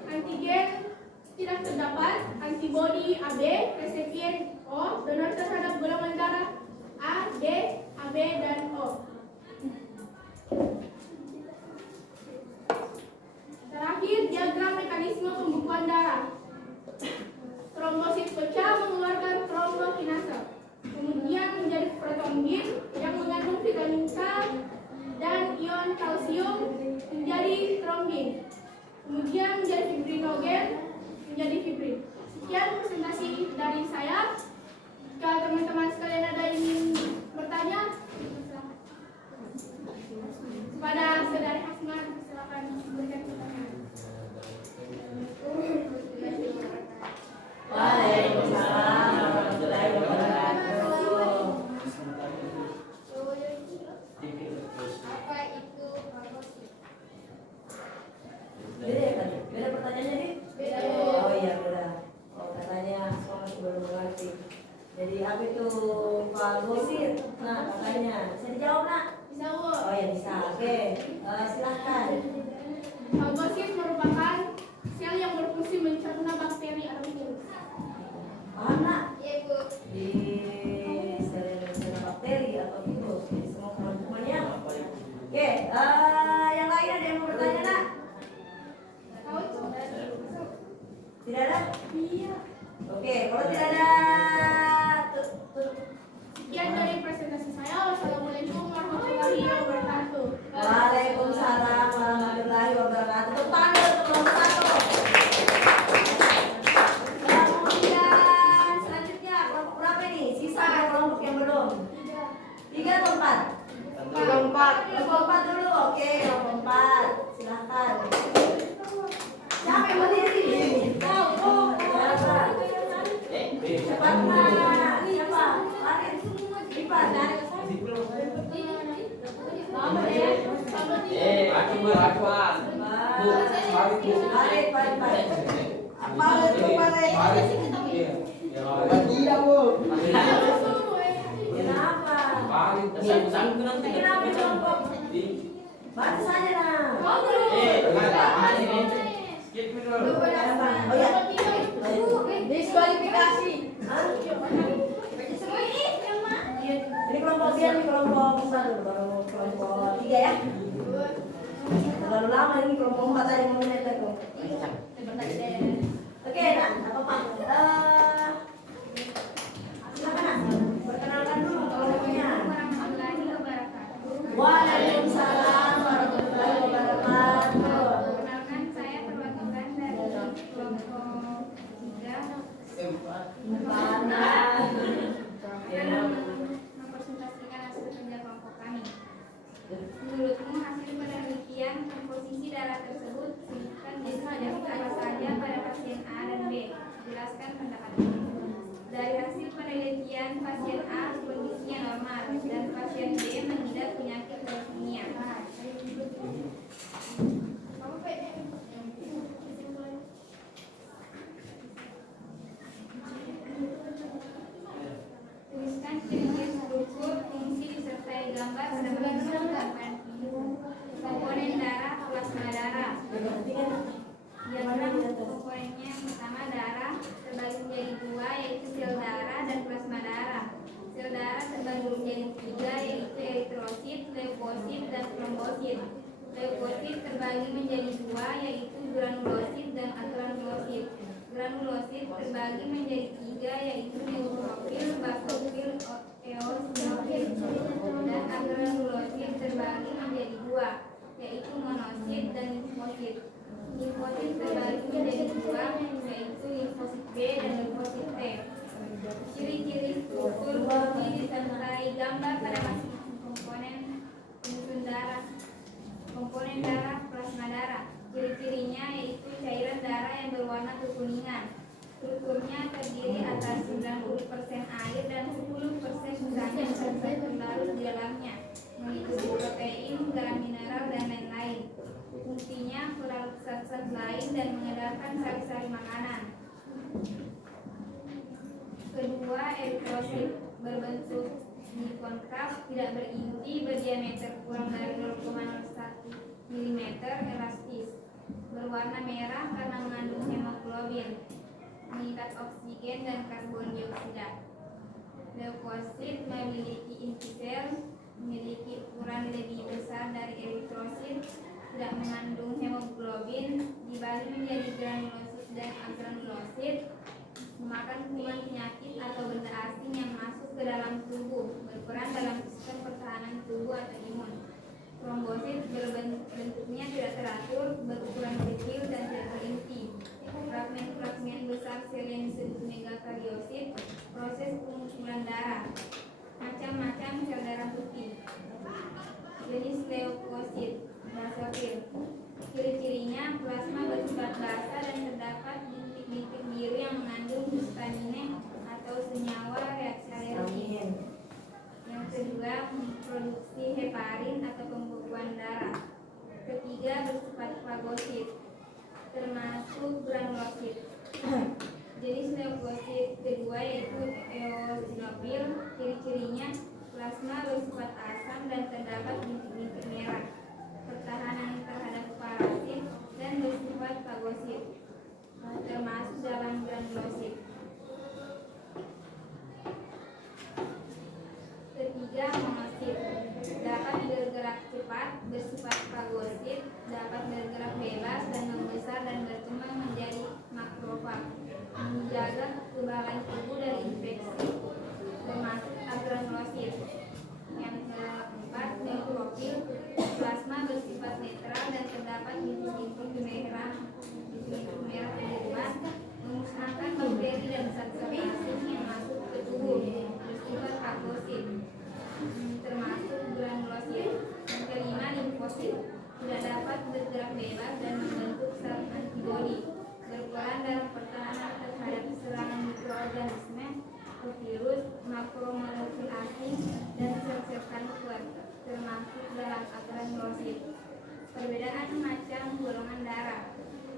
antigen tidak terdapat, antibodi AB, resipien O. Donor terhadap golongan darah A, B, AB, dan O. Terakhir, diagram mekanisme pembekuan darah. Trombosit pecah mengeluarkan trombokinase. Kemudian menjadi protombin yang mengandung vitamin K dan ion kalsium menjadi trombin. Kemudian menjadi fibrinogen menjadi fibrin. Sekian presentasi dari saya. Jika teman-teman sekalian ada yang ingin bertanya, kepada saudari Hasman, silakan berikan pertanyaan. Waalaikumsalam warahmatullahi wabarakatuh. Apa itu trombosit? Beda ya tadi? Beda pertanyaannya nih? Beda. Oh iya beda. Oh katanya soalnya sebelum mengerti. Jadi apa itu fagosit? Nah katanya bisa dijawab nak? Bisa, Bu. Oh ya bisa. Oke, silahkan. Fagosit merupakan sel yang berfungsi mencerna bakteri atau virus. Paham nak? Iya, Bu. Di sel bakteri atau virus di semua kelompoknya. Oke, yang lain ada yang mau bertanya nak? Tahu itu? Tidak ada? Iya. Oke, kalau tidak ada Sekian dari presentasi saya. Wassalamualaikum warahmatullahi wabarakatuh. Waalaikumsalam warahmatullahi wabarakatuh. Tepuk tangan dulu untuk kelompok satu. Kemudian selanjutnya kelompok berapa ini? Sisa kelompok yang belum? 3 atau 4? Kelompok 4 dulu. Oke, kelompok 4. Silahkan. Siapa yang berdiri? Siapa? Cepat nak. Siapa? Farid. Ipan. Nomor ya. Aku berakuan. Farid. Apa itu Farid? Iya, Bu. Kenapa? Pesan-pesanku nanti. Kenapa kelompok? Baca saja nah. Skip dulu. Oh ya. Diskualifikasi. Hah? Ini kelompok dia, ini kelompok 1 baru kelompok 3 ya. Terlalu lama ini kelompok 4 tadi mau menit aku. Oke, nah, apa-apa. Silakan nak. Perkenalkan dulu kelompoknya. Warahmatullahi wabarakatuh. Waalaikumsalam warahmatullahi wabarakatuh. Perkenalkan, saya perwakilan dari kelompok 3 Panas. akan mempresentasikan hasil kerja kelompok kami. Menurutmu hasil penelitian komposisi darah tersebut sebutkan jenis apa saja pada pasien A dan B. Jelaskan pendapatmu. Dari hasil penelitian, pasien A kondisinya normal dan pasien B mengidap penyakit leukemia. Tuliskan ciri-ciri struktur, fungsi disertai gambar pada bagian komponen darah, plasma darah. Diagram komponennya yang pertama darah terbagi menjadi 2 yaitu sel darah dan plasma darah. Sel darah terbagi menjadi 3 yaitu eritrosit, leukosit, dan trombosit. Leukosit terbagi menjadi 2 yaitu granulosit dan agranulosit. Granulosit terbagi menjadi 3 yaitu neutrofil, basofil, eosinofil. Dan agranulosit terbagi menjadi 2 yaitu monosit dan limfosit. Limfosit terbagi menjadi 2 yaitu limfosit B dan limfosit T. Ciri-ciri struktur fungsi disertai gambar pada masing-masing komponen penyusun darah. Komponen darah, plasma darah. Ciri-cirinya yaitu cairan darah yang berwarna kekuningan. Strukturnya terdiri atas 90% air dan 10% sisa yang terlarut di dalamnya, meliputi protein, garam mineral, dan lain-lain. fungsinya melarut zat-zat lain dan mengedarkan sari-sari makanan. Kedua, eritrosit berbentuk dikonkav, tidak berinti, berdiameter kurang dari 0,01 mm, elastis, berwarna merah karena mengandung hemoglobin, mengikat oksigen dan karbon dioksida. Leukosit memiliki inti sel, memiliki ukuran lebih besar dari eritrosit, tidak mengandung hemoglobin, dibagi menjadi granulosit dan agranulosit, memakan kuman penyakit atau benda asing yang masuk ke dalam tubuh, berperan dalam sistem pertahanan tubuh atau imun. Trombosit bentuknya tidak teratur, berukuran kecil dan tidak berinti. Fragmen-fragmen besar sel yang disebut megakariosit, proses pengumpulan darah. Macam-macam sel darah putih. Jenis leukosit, basofil. Ciri-cirinya plasma bersifat basa dan terdapat bintik-bintik biru yang mengandung histamine atau senyawa reaksi alergi. Yang kedua, memproduksi heparin atau pembekuan darah. Ketiga, bersifat fagosit, termasuk granulosit. Jenis leukosit kedua yaitu eosinofil. Ciri-cirinya plasma bersifat asam dan terdapat bintik-bintik merah, pertahanan terhadap parasit, dan bersifat fagosit, termasuk dalam granulosit. Ketiga, monosit, dapat bergerak cepat, bersifat fagosit, dapat bergerak bebas dan membesar dan berkembang menjadi makrofag, menjaga kekebalan tubuh dari infeksi, termasuk agranulosit. Yang keempat, neutrofil, plasma bersifat netral dan terdapat bintik-bintik merah kebiruan, memusnahkan bakteri dan zat-zat asing yang masuk ke tubuh, bersifat fagosit, termasuk granulosit. Yang kelima, limfosit, tidak dapat bergerak bebas dan membentuk sel antibodi, berperan dalam pertahanan terhadap serangan mikroorganisme, virus, makromolekul asing, dan sel-sel kanker, termasuk dalam agranulosit. Perbedaan macam golongan darah.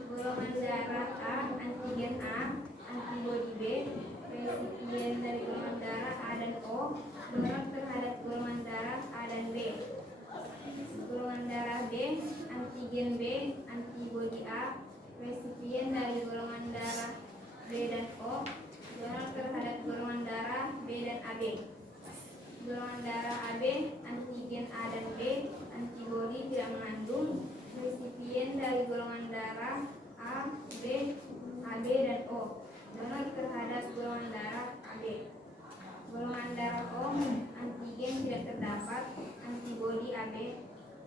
Golongan darah A, antigen A, antibodi B, resipien dari golongan darah A dan O, donor terhadap golongan darah A dan B. Golongan darah B, antigen B, antibodi A, resipien dari golongan darah B dan O, donor terhadap golongan darah B dan AB. Golongan darah AB, antigen A dan B, antibodi tidak mengandung, resipien dari golongan darah A, B, AB dan O, donor terhadap golongan darah AB. Golongan darah O, antigen tidak terdapat, antibodi AB,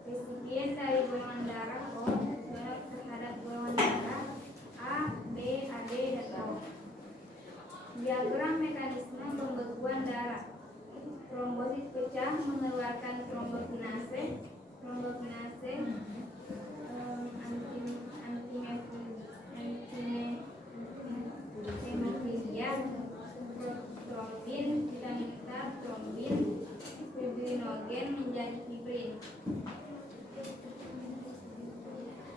resipien dari golongan darah O, donor terhadap golongan darah A, B, AB dan O. Diagram mekanisme pembekuan darah. Trombosit pecah mengeluarkan trombokinase, antihemofilia, trombin, vitamin K, trombin, fibrinogen menjadi fibrin.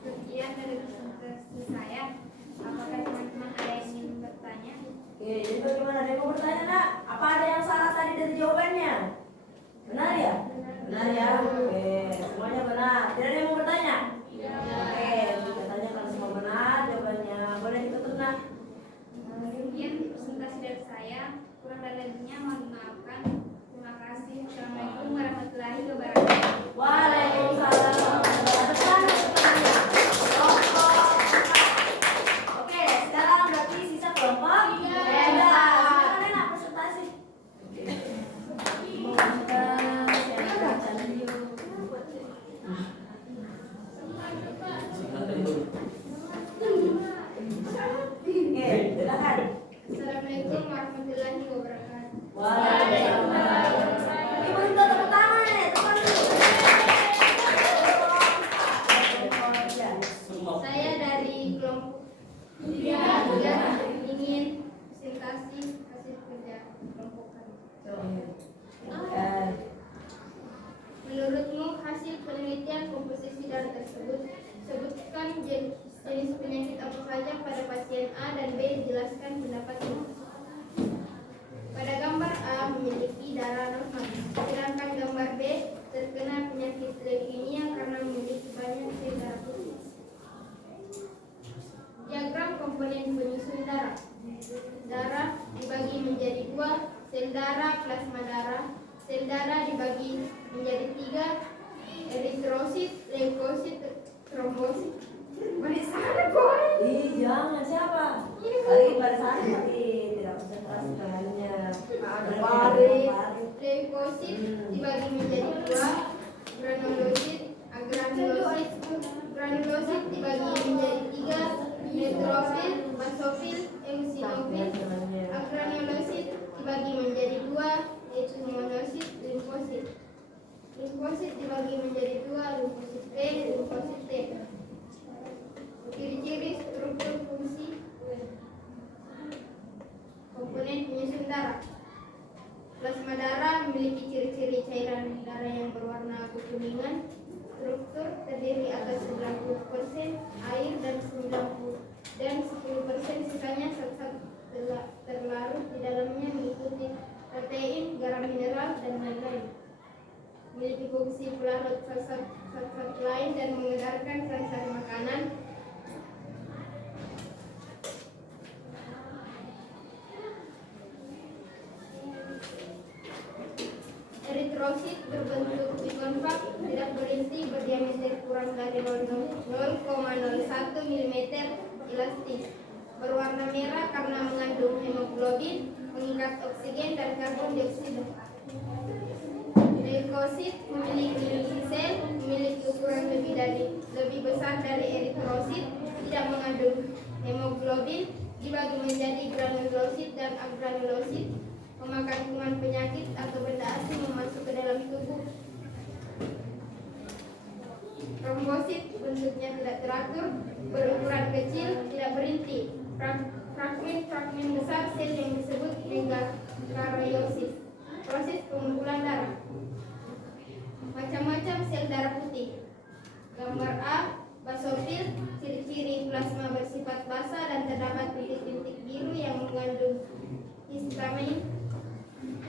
Sekian dari presentasi saya. Apakah teman-teman ada yang ingin bertanya? Oke, jadi bagaimana? Ada yang mau bertanya, Nak? Apa ada yang salah tadi dari jawabannya? Benar ya? Benar ya? Oke, semuanya benar. Tidak ada yang mau bertanya? Oke, kita tanya kalau semua benar jawabannya. Boleh ditutup, Nak? Sekian presentasi dari saya. Kurang dan lebihnya mohon dimaafkan. Terima kasih. Assalamualaikum warahmatullahi wabarakatuh. Waalaikumsalam warahmatullahi wabarakatuh. Oke, sekarang berarti sisa kelompok 3. Silakan Enak presentasi. Oke, silakan. Assalamualaikum warahmatullahi wabarakatuh. Waalaikumsalam. Ibu minta tepuk tangan nih, teman Saya dari kelompok 3 ingin presentasi hasil kerja kelompok kami. Menurutmu hasil penelitian komposisi darah tersebut Jelaskan jenis penyakit apa saja pada pasien A dan B. Jelaskan pendapatnya. Pada gambar A memiliki darah normal, sedangkan gambar B terkena penyakit leukemia karena memiliki banyak sel darah putih. Diagram komponen penyusun darah. Darah dibagi menjadi dua, sel darah, plasma darah. Sel darah dibagi menjadi tiga, eritrosit, leukosit, trombosit. Mana sana boy? Ih, jangan siapa? Kali pada sana tapi tidak konsentrasi tangannya. Ada pare. Leukosit dibagi menjadi dua, granulosit, agranulosit. Granulosit dibagi menjadi tiga, neutrofil, basofil, eosinofil. Agranulosit dibagi menjadi dua, yaitu monosit, limfosit. Limfosit dibagi menjadi dua, limfosit B, limfosit T. Ciri-ciri struktur fungsi komponen penyusun darah. Plasma darah memiliki ciri-ciri cairan darah yang berwarna kekuningan. Struktur terdiri atas 90% air dan 10% sisanya zat-zat terlarut di dalamnya mengikuti protein, garam mineral, dan lain-lain. Memiliki fungsi pelarut zat-zat lain dan mengedarkan sel-sel makanan. Eritrosit berbentuk bikonvak, tidak berinti, berdiameter kurang dari 0,01 mm, elastis. Berwarna merah karena mengandung hemoglobin, mengikat oksigen dan karbon dioksida. Leukosit memiliki sel, memiliki ukuran lebih besar dari eritrosit, tidak mengandung hemoglobin, dibagi menjadi granulosit dan agranulosit, memakan kuman penyakit atau benda asing masuk ke dalam tubuh. Trombosit bentuknya tidak teratur, berukuran kecil, tidak berinti. Fragmen besar sel yang disebut megakaryosis. Proses pengumpulan darah. Macam-macam sel darah putih. Gambar A, basofil, ciri-ciri plasma bersifat basah dan terdapat titik-titik biru yang mengandung histamin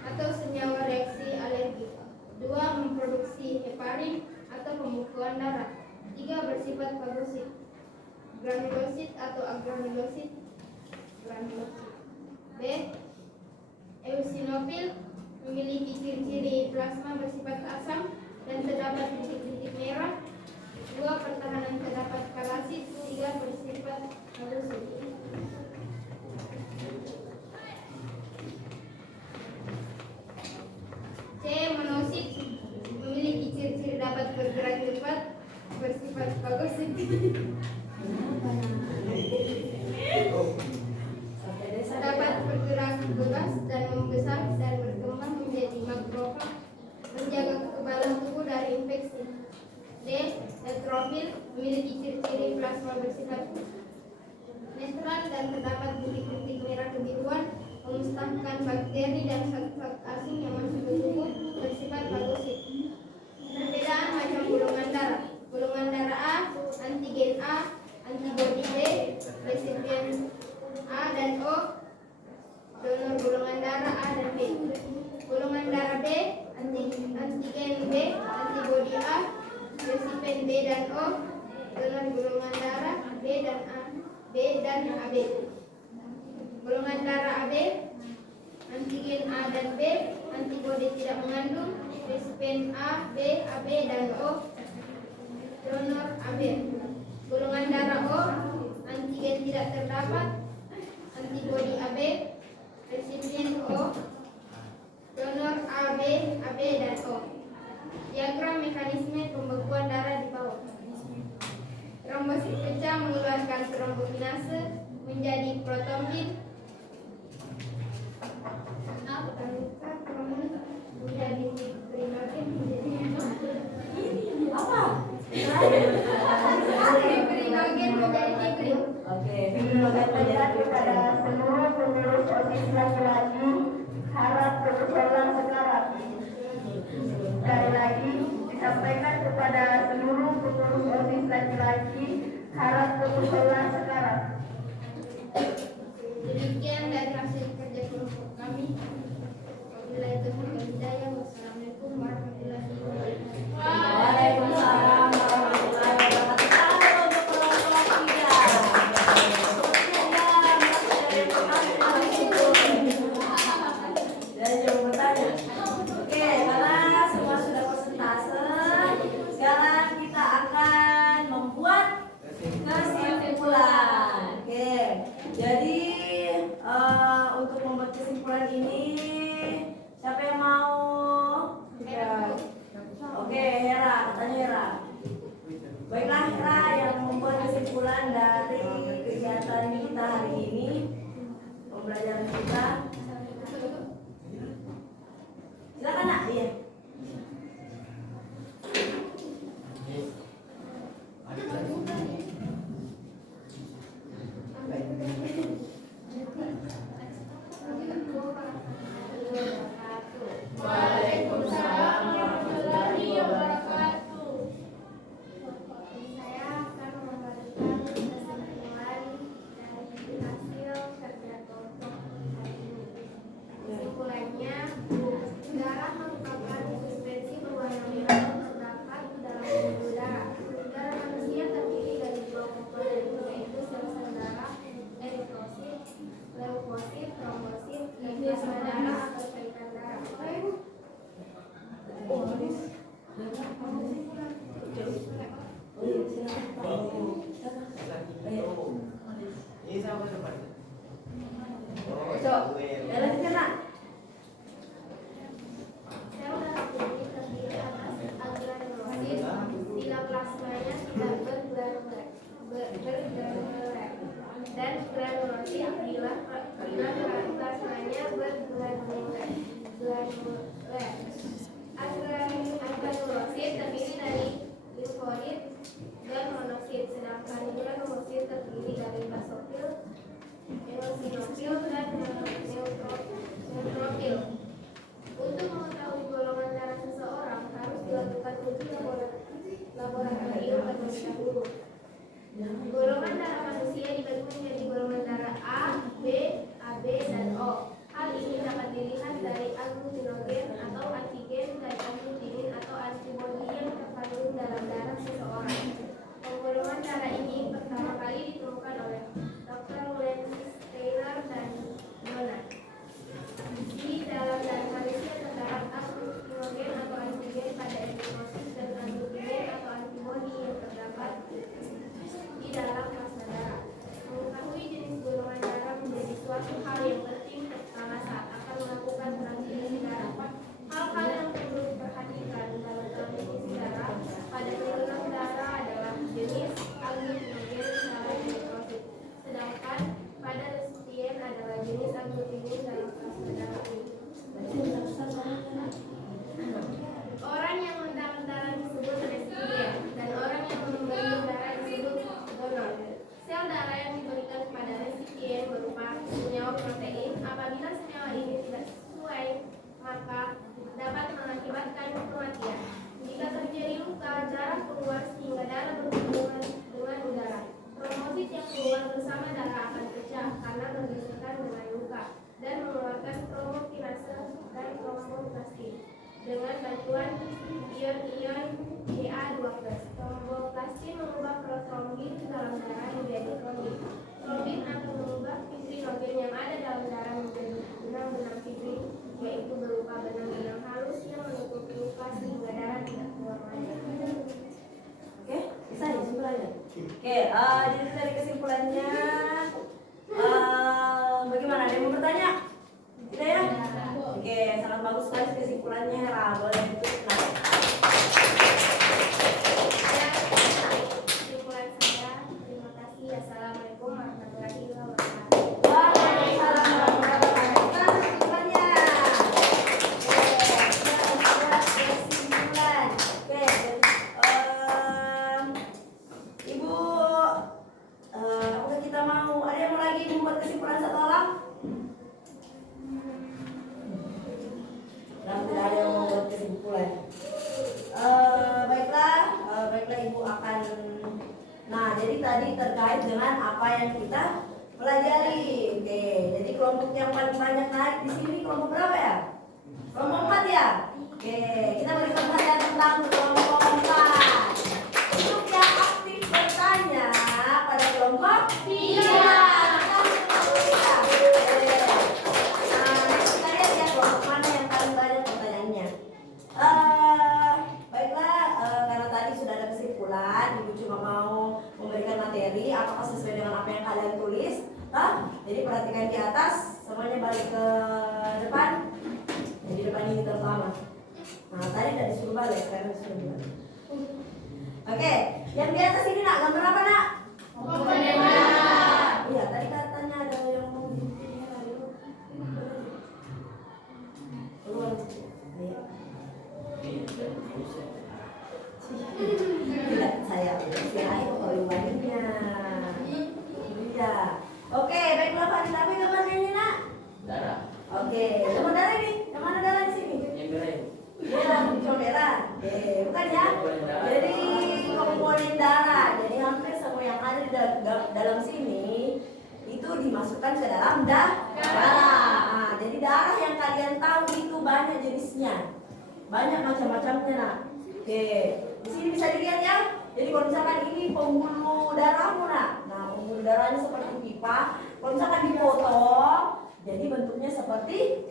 atau senyawa reaksi alergi. 2. Memproduksi heparin atau pembukuan darah. 3. Bersifat fagosit. Granulosit atau agranulosit. B. Eosinofil memiliki ciri-ciri plasma bersifat asam dan terdapat titik-titik merah. 2. Pertahanan terdapat kalasit. 3. Bersifat fagosit. C. Monosit memiliki ciri-ciri dapat bergerak cepat, bersifat fagosit. Dapat bergerak bebas dan membesar dan berkembang menjadi makrofag, menjaga kekebalan tubuh dari infeksi. D. Neutrofil memiliki ciri-ciri plasma bersifat netral dan terdapat titik-titik merah kebiruan, memusnahkan bakteri dan zat-zat asing yang masuk ke tubuh, bersifat fagosit. Perbedaan macam golongan darah. Golongan darah A, antigen A, antibodi B, resipien A dan O, donor golongan darah A dan B. Golongan darah B, antigen B, antibodi A, resipien B dan O, donor golongan darah B dan A, B dan AB. Golongan darah AB, antigen A dan B, antibodi tidak mengandung, resipien A, B, AB dan O, donor AB. Golongan darah O, antigen tidak terdapat, antibodi AB, resipien O, donor AB, AB dan O. Diagram mekanisme pembekuan darah di bawah. Trombosit pecah mengeluarkan trombokinase menjadi protombin. Menjadi fibrinogen Apa? fibrinogen menjadi fibrin. Oke, fibrinogen menjadi Kepada seluruh pengurus OSIS laki-laki, harap berjalan sekarang. Sekali lagi disampaikan kepada seluruh pengurus OSIS laki-laki, syarat kemudahan setara. Demikian dari hasil kerja kelompok kami. Wabillahi taufiq wal hidayah. Wassalamualaikum warahmatullahi wabarakatuh. Waalaikumsalam warahmatullahi wabarakatuh. Salam untuk kelompok 3. Dan jangan bertanya. Oke, karena semua sudah persentase, sekarang kita akan membuat kesimpulan. Oke, jadi untuk membuat kesimpulan ini siapa yang mau? Oke, Hera, katanya Hera. Baiklah Hera yang membuat kesimpulan dari kegiatan kita hari ini, pembelajaran kita. Silakan Nak. Iya. Waalaikumsalam warahmatullahi wabarakatuh. Saya akan memberikan kesimpulan dari hasil kerja kelompok hari ini. Kesimpulannya, darah merupakan substansi berwarna merah yang terdapat dalam pembuluh darah. Darah manusia terdiri dari dua komponen, yaitu sel-sel darah, eritrosit, leukosit, trombosit, dan plasma darah atau cairan darah. Sel darah ini terdiri atas agranulosit, bila plasmanya tidak bergranuler, dan granulosit bila plasmanya bergranuler. Agranulosit terdiri dari limfoid dan monosit, sedangkan granulosit terdiri dari basofil, eosinofil, dan neutrofil. Untuk mengetahui golongan darah seseorang harus dilakukan uji laboratorium terlebih dahulu. Golongan darah manusia dibagi menjadi golongan darah A, B, AB, dan O. Hal ini dapat dilihat dari aglutinogen atau antigen dan aglutinin atau antibodi yang terkandung dalam darah seseorang. Penggolongan darah ini pertama kali ditemukan oleh Dr. Lenz Taylor dan Donat. Di dalam darah manusia terdapat aglutinogen atau antigen pada eritrosit dan aglutinin atau antibodi yang terdapat di dalam plasma darah. Mengetahui jenis golongan darah menjadi suatu hal yang penting tatkala saat akan melakukan transfusi darah. Hal-hal yang perlu diperhatikan dalam transfusi darah pada golongan darah adalah jenis aglutinogen dalam eritrosit, sedangkan pada resipien adalah jenis aglutinin dalam plasma darah ini. Orang yang mendapat darah disebut resipien dan orang yang memberi darah disebut donor. Sel darah yang diberikan kepada resipien berupa senyawa protein. Apabila senyawa ini tidak sesuai, maka dapat mengakibatkan kematian. Jika terjadi luka, darah keluar sehingga darah berhubungan dengan udara. Trombosit yang keluar bersama darah akan pecah karena bergesekan dengan luka dan mengeluarkan trombokinase dan tromboplastin. Dengan bantuan ion-ion Ga2+, tromboplastin mengubah protrombin dalam darah menjadi trombin. Trombin akan mengubah fibrinogen yang ada dalam darah menjadi benang-benang fibrin, yaitu berupa benang-benang halus yang menutupi luka sehingga darah tidak keluar lagi. Oke, bisa ya kesimpulannya? Oke, jadi dari kesimpulannya bagaimana? Ada yang mau bertanya? Tidak ya? Oke, sangat bagus sekali kesimpulannya Hera. Boleh ditutup. Kesimpulan saya, terima kasih. Assalamualaikum warahmatullahi wabarakatuh. Waalaikumsalam warahmatullahi wabarakatuh. Kesimpulannya. Kesimpulan. Oke, Ibu, udah kita mau. Ada yang mau lagi membuat kesimpulan satu orang? Tidak ada yang membuat kesimpulan. Baiklah Ibu akan. Nah, jadi tadi terkait dengan apa yang kita pelajari. Oke, jadi kelompok yang paling banyak naik di sini kelompok berapa ya? Kelompok 4 ya? Oke, kita beri perhatian tentang kelompok 4. Untuk yang aktif bertanya pada kelompok 3. Nah, kita lihat ya kelompok mana yang paling banyak pertanyaannya. Baiklah, karena tadi sudah ada kesimpulan, Ibu cuma mau memberikan materi apakah sesuai dengan apa yang kalian tulis. Jadi perhatikan di atas, semuanya balik ke depan. Jadi depan ini terutama. Nah, tadi udah disuruh balik, sekarang disuruh balik. Oke, yang di atas ini nak, gambar apa nak? Komponen. Iya, tadi katanya ada yang mau dipilih. Keluar. Ayo. Tidak, saya silakan keluarnya. Iya. Oke, baiklah Pak. Tapi gambarnya ini nak. Darah. Oke, gambar darah ini. Yang mana darah di sini? Yang merah. Merah, hijau merah. Bukan ya? Jadi komponen darah. Jadi hampir semua yang ada di dalam sini itu dimasukkan ke dalam darah. Nah, jadi darah yang kalian tahu itu banyak jenisnya, banyak macam-macamnya nak. Oke, di sini bisa dilihat ya. Jadi kalau misalkan ini pembuluh darahmu nak, nah pembuluh darahnya seperti pipa. Kalau misalkan dipotong, jadi bentuknya seperti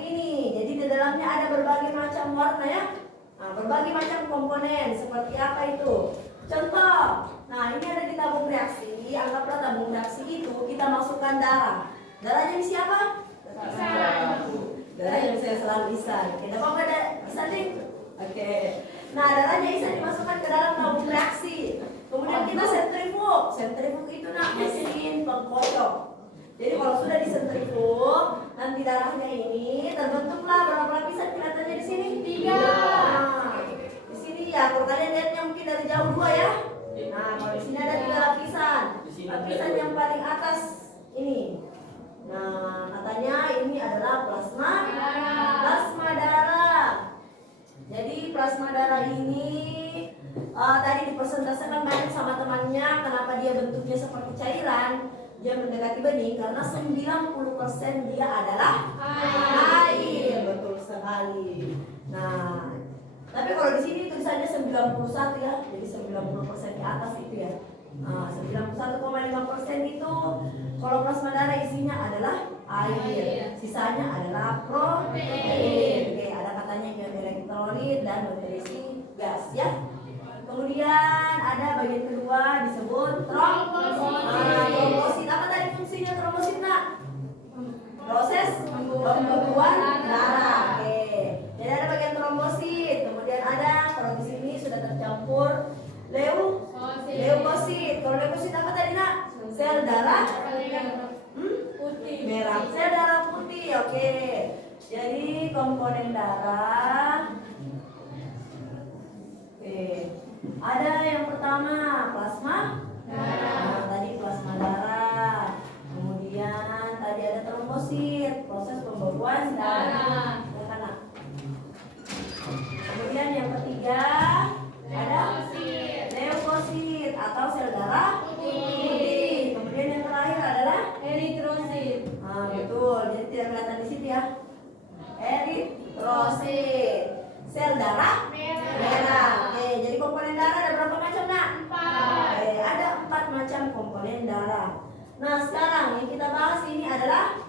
ini. Jadi di dalamnya ada berbagai macam warna ya. Nah, berbagai macam komponen seperti apa itu? Contoh, nah ini ada di tabung reaksi. Anggaplah tabung reaksi itu kita masukkan darah. Darahnya isi apa? Darahnya bisa selalu Isan. Kenapa nggak ada Isan nih? Oke. Nah darahnya Isan dimasukkan ke dalam tabung reaksi. Kemudian kita sentrifug. Sentrifug itu nak mesin pengkocok. Jadi kalau sudah disentrifug, nanti darahnya ini terbentuklah berapa lapisan kelihatannya di sini? 3. Nah, di sini ya, kalau kalian lihatnya mungkin dari jauh 2 ya. Nah, kalau di sini ada 3 lapisan. Lapisan yang paling atas ini. Nah, katanya ini adalah plasma darah. Jadi plasma darah ini tadi dipresentasikan banyak sama temannya. Kenapa dia bentuknya seperti cairan? Dia mendekati bening karena 90% dia adalah air. Betul sekali. Nah, tapi kalau di sini tulisannya 91 ya. Jadi 90% di atas itu ya. Nah, 91,5% itu kalau plasma darah isinya adalah air. Sisanya adalah protein. Oke, ada katanya ion elektrolit dan berisi gas ya. Kemudian ada bagian kedua disebut trombosit. Apa tadi fungsinya trombosit nak? Proses pembuatan darah. Oke. Jadi ada bagian trombosit. Kemudian ada kalau di sini sudah tercampur leukosit. Kalau leukosit apa tadi nak? Sel darah Putih. merah. Sel darah putih. Oke. Jadi komponen darah. Oke. Ada yang pertama plasma darah. Nah, tadi plasma darah. Kemudian tadi ada trombosit, proses pembekuan darah. Ya kan, Nak? Kemudian yang ketiga ada leukosit atau sel darah putih. Kemudian yang terakhir adalah Eritrosit. nah, betul. Jadi tidak kelihatan di sini ya. Eritrosit. Sel darah merah. Oke, jadi komponen darah ada berapa macam nak? 4. Oke, ada 4 macam komponen darah. Nah sekarang yang kita bahas ini adalah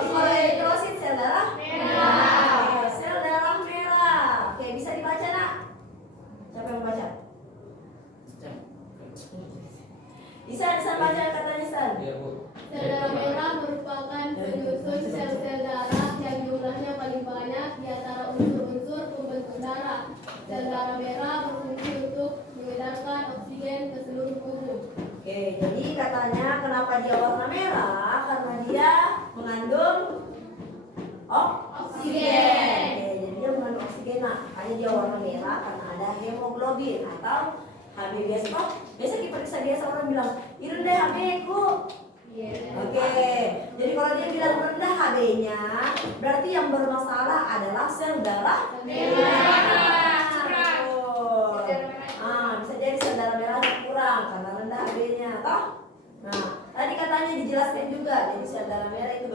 kalau eritrosit sel darah merah. Sel darah merah. Oke, bisa dibaca nak? Siapa yang membaca? Bisa baca katanya San? Iya bu. Sel darah merah merupakan penyusun sel-sel darah yang jumlahnya paling banyak di antara unsur-unsur pembentuk darah. Sel darah merah berfungsi untuk mengedarkan oksigen ke seluruh tubuh. Oke, jadi katanya kenapa dia warna merah? Karena dia mengandung oksigen. Oke, jadi dia mengandung oksigen. Nah, makanya dia warna merah karena ada hemoglobin atau HB biasa. Biasa diperiksa biasa orang bilang, "Irun deh HB ku." Oke, jadi kalau dia bilang rendah HB-nya, berarti yang bermasalah adalah sel darah merah. Betul. Bisa terjadi sel darah merahnya kurang karena rendah AB-nya, toh? Nah, tadi katanya dijelaskan juga, jadi sel darah merah itu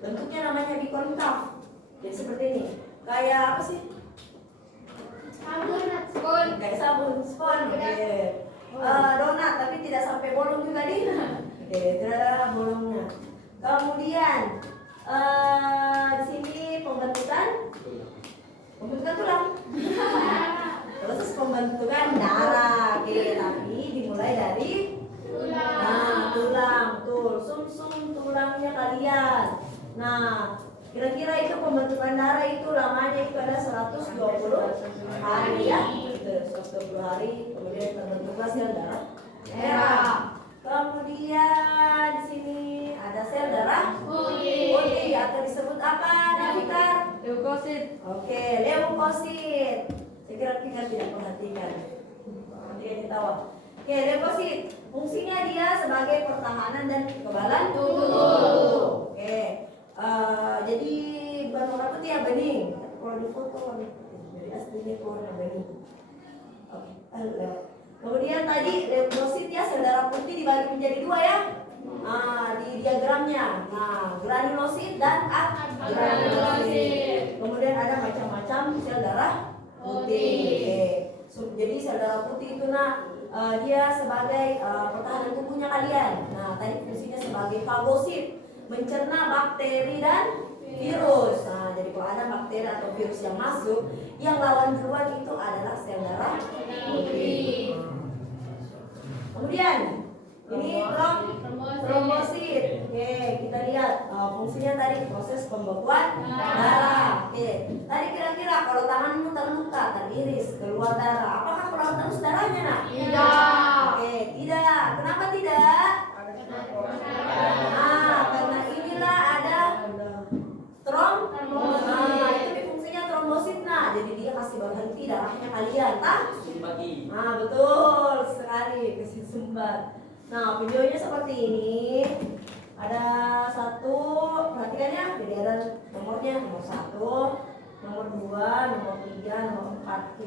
bentuknya namanya bikonkav. Jadi seperti ini. Kayak apa sih? Spoon. Kayak sabun, spon. Oke. Donat tapi tidak sampai bolong juga nih. Oke, tidak ada bolongnya. Kemudian di sini pembentukan tulang. Proses pembentukan darah. Oke, tapi dimulai dari tulang. Betul. Sum-sum tulangnya kalian. Nah, kira-kira itu pembentukan darah itu lamanya itu ada 120 hari ya. Itu 120 hari kemudian terbentuklah sel darah merah. Kemudian di sini ada sel darah putih atau disebut apa, Nafikar? Leukosit. Oke, leukosit. Saya kira Fikar tidak perhatikan. Dia ditawa. Oke, leukosit. Fungsinya dia sebagai pertahanan dan kekebalan tubuh. Oke. Jadi berwarna putih ya, bening. Kalau di foto warna putih. Jadi aslinya warna bening. Oke. Kemudian tadi leukosit ya, sel darah putih dibagi menjadi dua ya. Di diagramnya. Nah, granulosit dan agranulosit. Kemudian ada macam-macam sel darah putih. Jadi sel darah putih itu dia sebagai pertahanan tubuhnya kalian. Nah, tadi fungsinya sebagai fagosit, mencerna bakteri dan virus. Nah, jadi kalau ada bakteri atau virus yang masuk, yang lawan duluan itu adalah sel darah putih. Kemudian ini trombosit. Oke, kita lihat fungsinya tadi proses pembekuan darah. Oke, tadi kira-kira kalau tanganmu terluka, teriris, keluar darah, apakah keluar terus darahnya, Nak? Tidak. Oke, tidak. Kenapa tidak? Karena inilah ada itu fungsinya trombosit. Nah, jadi dia kasih berhenti darahnya kalian, tah? Simpati. Betul sekali, kasih sumbat. Nah, videonya seperti ini. Ada satu, perhatikan ya. Jadi ada nomornya, nomor 1, nomor 2, nomor 3, nomor 4.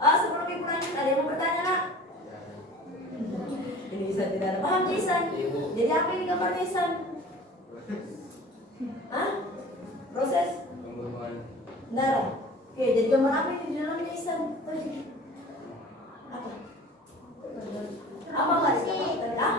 Sebelum ibu lanjut, ada yang mau bertanya, Nak? Ini Isan tidak ada paham, Isan. Jadi apa ini gambarnya, Isan? Proses darah. Oke, jadi gambar apa ini di dalamnya, Isan? Apa nggak dikatakan?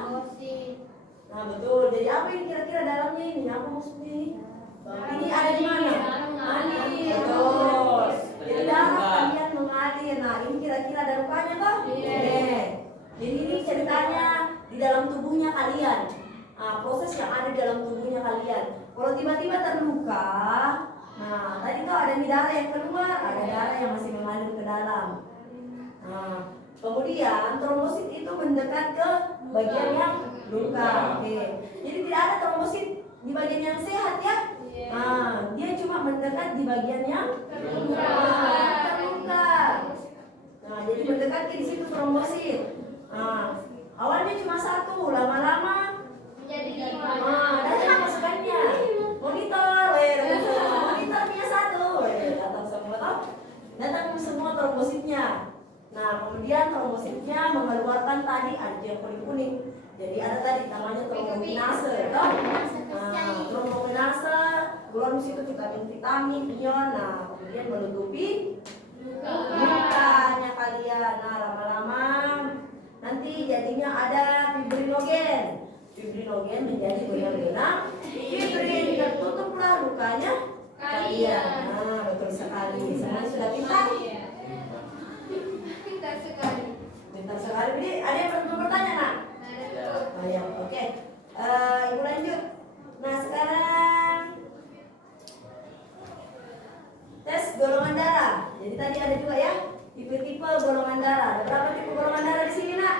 Nah, betul. Jadi apa ini kira-kira dalamnya ini? Apa maksudnya ini? Ini ada di mana? Mengalir. Betul. Jadi darah kalian mengalir. Nah, ini kira-kira ada lukanya toh? Iya. Jadi ini ceritanya di dalam tubuhnya kalian. Proses yang ada di dalam tubuhnya kalian. Kalau tiba-tiba terluka, nah tadi tuh ada darah yang keluar, ada darah yang masih mengalir ke dalam. Nah, kemudian trombosit itu mendekat ke bagian yang luka. Oke. Jadi tidak ada trombosit di bagian yang sehat ya. Dia cuma mendekat di bagian yang terluka. Nah, jadi mendekat di situ trombosit. Awalnya cuma satu, lama-lama Jadi datang masukannya. Monitornya satu. Datang semua trombositnya. Nah, kemudian trombositnya mengeluarkan tadi ada yang kuning-kuning. Jadi ada tadi namanya trombokinase, toh? Trombokinase keluar di situ vitamin, ion. Nah, kemudian menutupi lukanya kalian. Nah, lama-lama nanti jadinya ada fibrinogen. Fibrinogen menjadi benang-benang fibrin, tertutuplah lukanya kalian. Nah, betul sekali. Semuanya sudah pintar? pintar sekali. Pintar sekali. Jadi ada yang mau bertanya, Nak? Ya, oke. Ibu lanjut. Nah, sekarang tes golongan darah. Jadi tadi ada juga ya tipe-tipe golongan darah. Ada berapa tipe golongan darah di sini, Nak?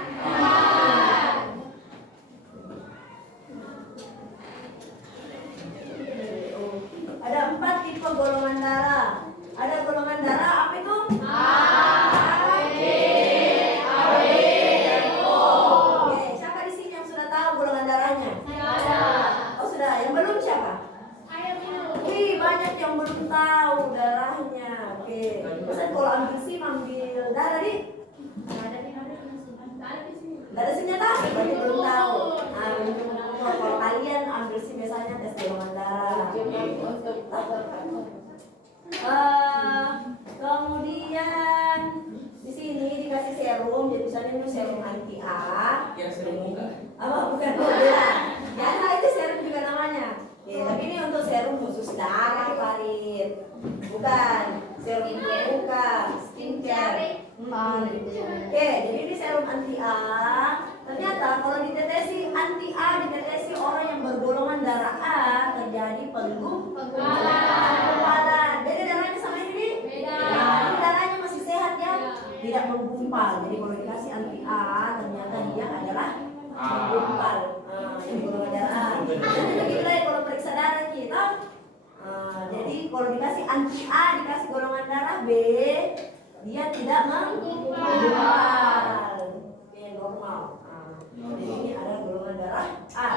Ada 4 tipe golongan darah. Ada golongan darah apa itu? A, B, AB, dan O. Nggak ada SIM-nya tak? Berarti belum tahu. Nah, belum umur. Kalau kalian ambil SIM biasanya tes golongan darah. Kemudian di sini dikasih serum, jadi misalnya ini serum anti A. Yang serum muka. Apa bukan beda? Ya, nah, itu serum juga namanya. Ya, tapi ini untuk serum khusus darah, Farid. Bukan serum untuk muka, skincare. Oke, jadi ini serum anti A. Ternyata kalau ditetesi anti A, ditetesi orang yang bergolongan darah A, terjadi penggumpalan. Beda darahnya sama ini? Beda. Nah, ini darahnya masih sehat ya, tidak menggumpal. Jadi kalau dikasih anti A, ternyata dia adalah menggumpal. Ini golongan darah A. Nanti begitu ya kalau periksa darah kita. Jadi kalau dikasih anti A, dikasih golongan darah B, dia tidak menggumpal. Oke, normal. Jadi ini adalah golongan darah A.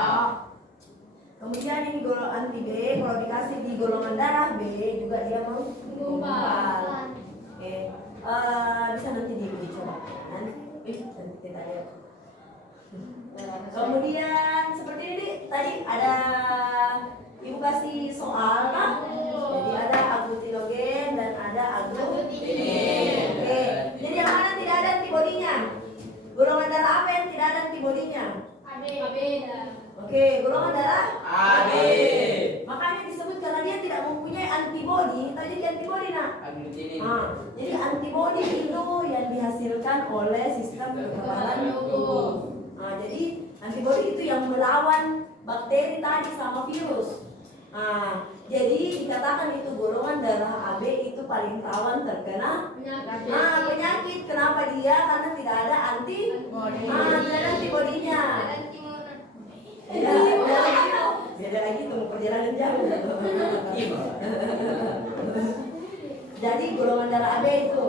Kemudian ini golongan anti B, kalau dikasih di golongan darah B juga dia menggumpal. Oke, bisa nanti diuji coba. Nanti kita lihat. Kemudian seperti ini tadi ada ibu kasih soal, nah? Jadi ada aglutilogen dan ada aglutinin. Oke, jadi yang mana tidak ada antibodinya? Golongan darah apa yang tidak ada antibodinya? Oke, golongan darah AB. Makanya disebut karena dia tidak mempunyai antibodi, atau jadi antibodi nak. Aglutinin. Jadi antibodi itu yang dihasilkan oleh sistem kekebalan tubuh. Jadi antibodi itu yang melawan bakteri tadi sama virus. Jadi dikatakan itu golongan darah AB itu paling rawan terkena penyakit. Kenapa dia? Karena tidak ada tidak ada antibodinya. Beda lagi tuh perjalanan jauh. Jadi golongan darah AB itu,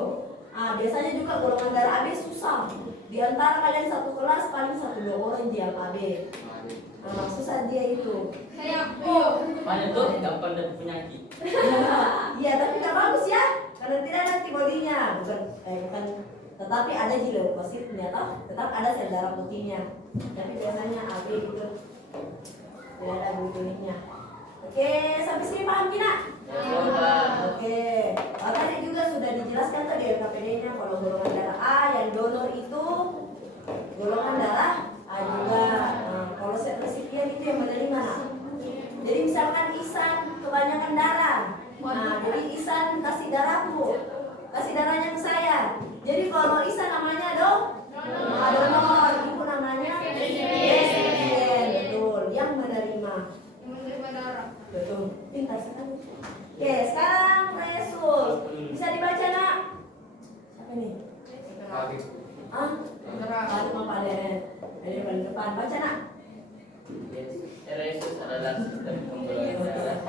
biasanya juga golongan darah AB susah. Di antara kalian satu kelas paling 1-2 orang yang AB. Susah dia itu. Banyak tuh gampang dan penyakit. Iya, tapi nggak bagus ya, karena tidak ada antibodinya. Bukan, tetapi ada leukosit ternyata, tetap ada sel darah putihnya. Tapi biasanya AB itu tidak ada bunuhnya. Oke, sampai sini paham Kina? Oke, tadi juga sudah dijelaskan tadi LKPD-nya kalau golongan darah A yang donor itu golongan darah A juga. Kalau set resipien itu yang menerima. Jadi misalkan Ihsan kebanyakan darah. Jadi Ihsan kasih darahku, kasih darahnya ke saya. Jadi kalau Ihsan namanya donor, ibu namanya resipien, betul, yang menerima. Betul, pintar sekali. Oke, sekarang Resul bisa dibaca nak? Siapa nih? Pak Paden. Dari paling depan, baca nak. Resus adalah sistem pembuluhan darah.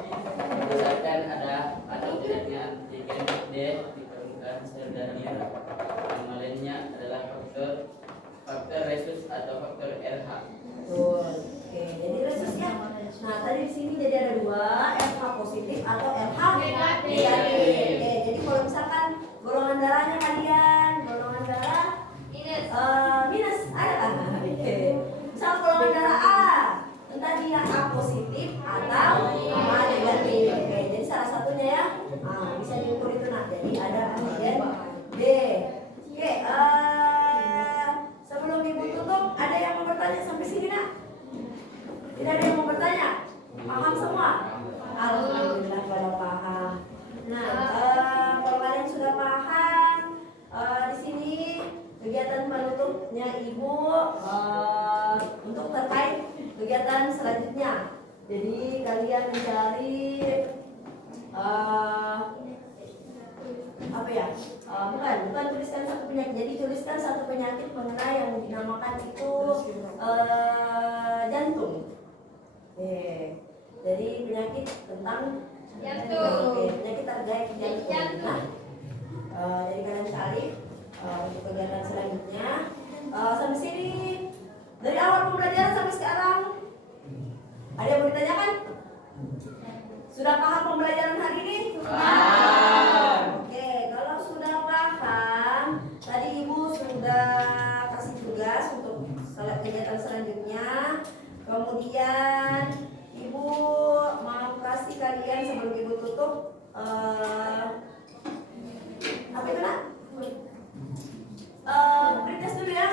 Berdasarkan ada atau tidaknya antigen D di permukaan sel darah. Yang lainnya adalah faktor resus atau faktor RH. Betul. Oke, jadi resus ya. Nah, tadi di sini jadi ada 2, RH positif atau RH negatif. Oke, jadi kalau misalkan golongan darahnya kalian, golongan darah minus ada kan? Oke. Misal golongan darah A, entah dia A positif atau A negatif. Oke, jadi salah satunya ya, bisa diukur itu nah. Jadi ada antigen D. Oke, sebelum ibu tutup, ada yang mau bertanya sampai sini nak? Tidak ada yang mau bertanya? Paham semua? Alhamdulillah kalau paham. Nah, kalau kalian sudah paham, di sini kegiatan penutupnya ibu untuk terkait kegiatan selanjutnya. Jadi kalian mencari apa ya? Bukan tuliskan satu penyakit. Jadi tuliskan satu penyakit mengenai yang dinamakan itu jantung. Jadi penyakit tentang jantung. Penyakit terkait jantung. Jadi kalian cari untuk kegiatan selanjutnya. Sampai sini dari awal pembelajaran sampai sekarang ada yang mau ditanyakan? Sudah paham pembelajaran hari ini? Oke, kalau sudah paham, tadi ibu sudah kasih tugas untuk kegiatan selanjutnya. Kemudian Ibu mau kasih kalian sebelum Ibu tutup apa itu nak? Pretest dulu ya.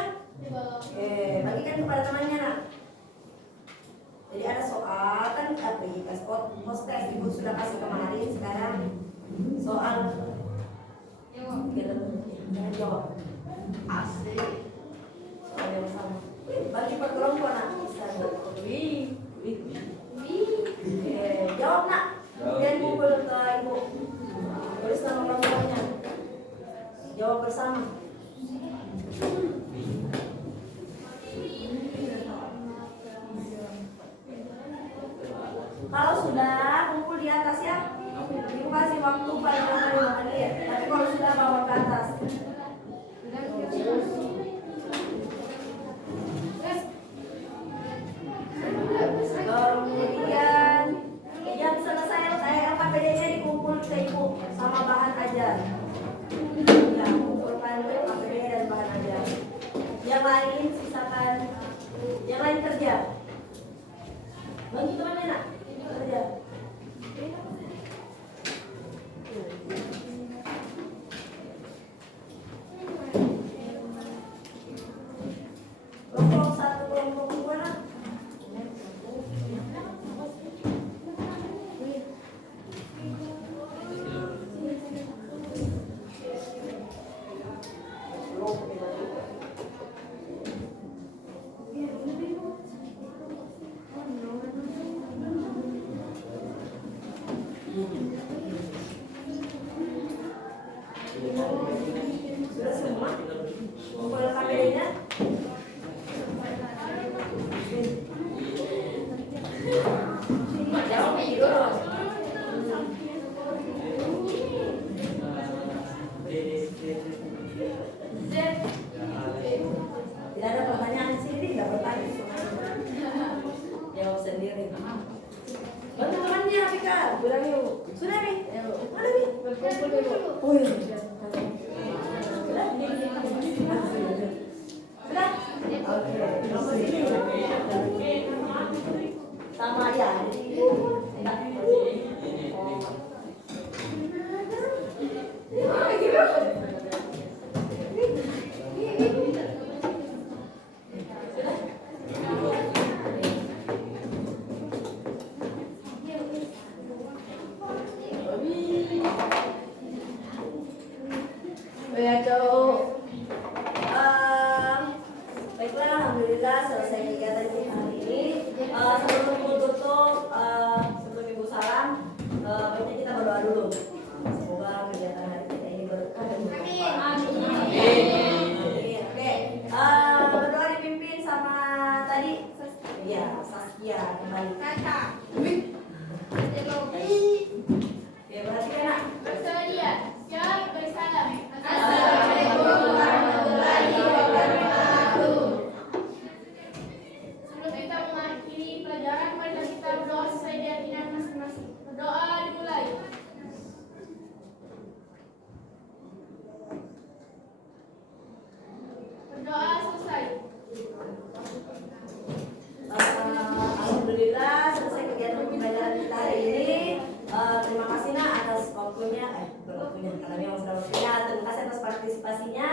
Oke, bagikan kepada temannya nak. Jadi ada soal kan post test Ibu sudah kasih kemarin, sekarang soal jangan jawab. Asik. Soal yang sama. Bagi per kelompok nak bisa. Oke, jawab nak. Kemudian kumpul ke Ibu. Tulis nama kelompoknya. Jawab bersama. Kalau sudah kumpul di atas ya, Ibu kasih waktu paling lama 5 menit. Tapi kalau sudah bawa ke atas. Kemudian jam selesai LKPD-nya dikumpul ke Ibu sama bahan ajar. Ya, kumpulkan LKPD dan bahan ajar. Yang lain sisakan, yang lain kerja. Bagi temannya nak, kerja. Kelompok 1, kelompok 2 nak. Sudah semua? Kumpul KPD-nya? Jawab dulu. Tidak ada pertanyaan di sini, tidak bertanya. Jawab sendiri. Bantu temannya, Pika. Bilang yuk. Sudah nih. Mana nih? Berkumpul dulu. Oh iya. Sudah? Sudah? Oke. Nomor sini. Sama ya. Baiklah, alhamdulillah selesai kegiatan kita hari ini. Sebelum Ibu tutup, sebelum Ibu salam, baiknya kita berdoa dulu. Semoga kegiatan hari kita ini berkah dan bermanfaat. Amin. Oke, berdoa dipimpin sama tadi, ya Saskia kembali. Ya perhatikan nak. Bersedia, siap bersalam. Assalamualaikum warahmatullahi wabarakatuh. Sebelum kita mengakhiri pelajaran, mari kita berdoa sesuai keyakinan masing-masing. Berdoa dimulai. Berdoa selesai. Alhamdulillah selesai kegiatan pembelajaran kita hari ini. Terima kasih nak atas waktunya, karena memang sudah waktunya. Terima kasih atas partisipasinya.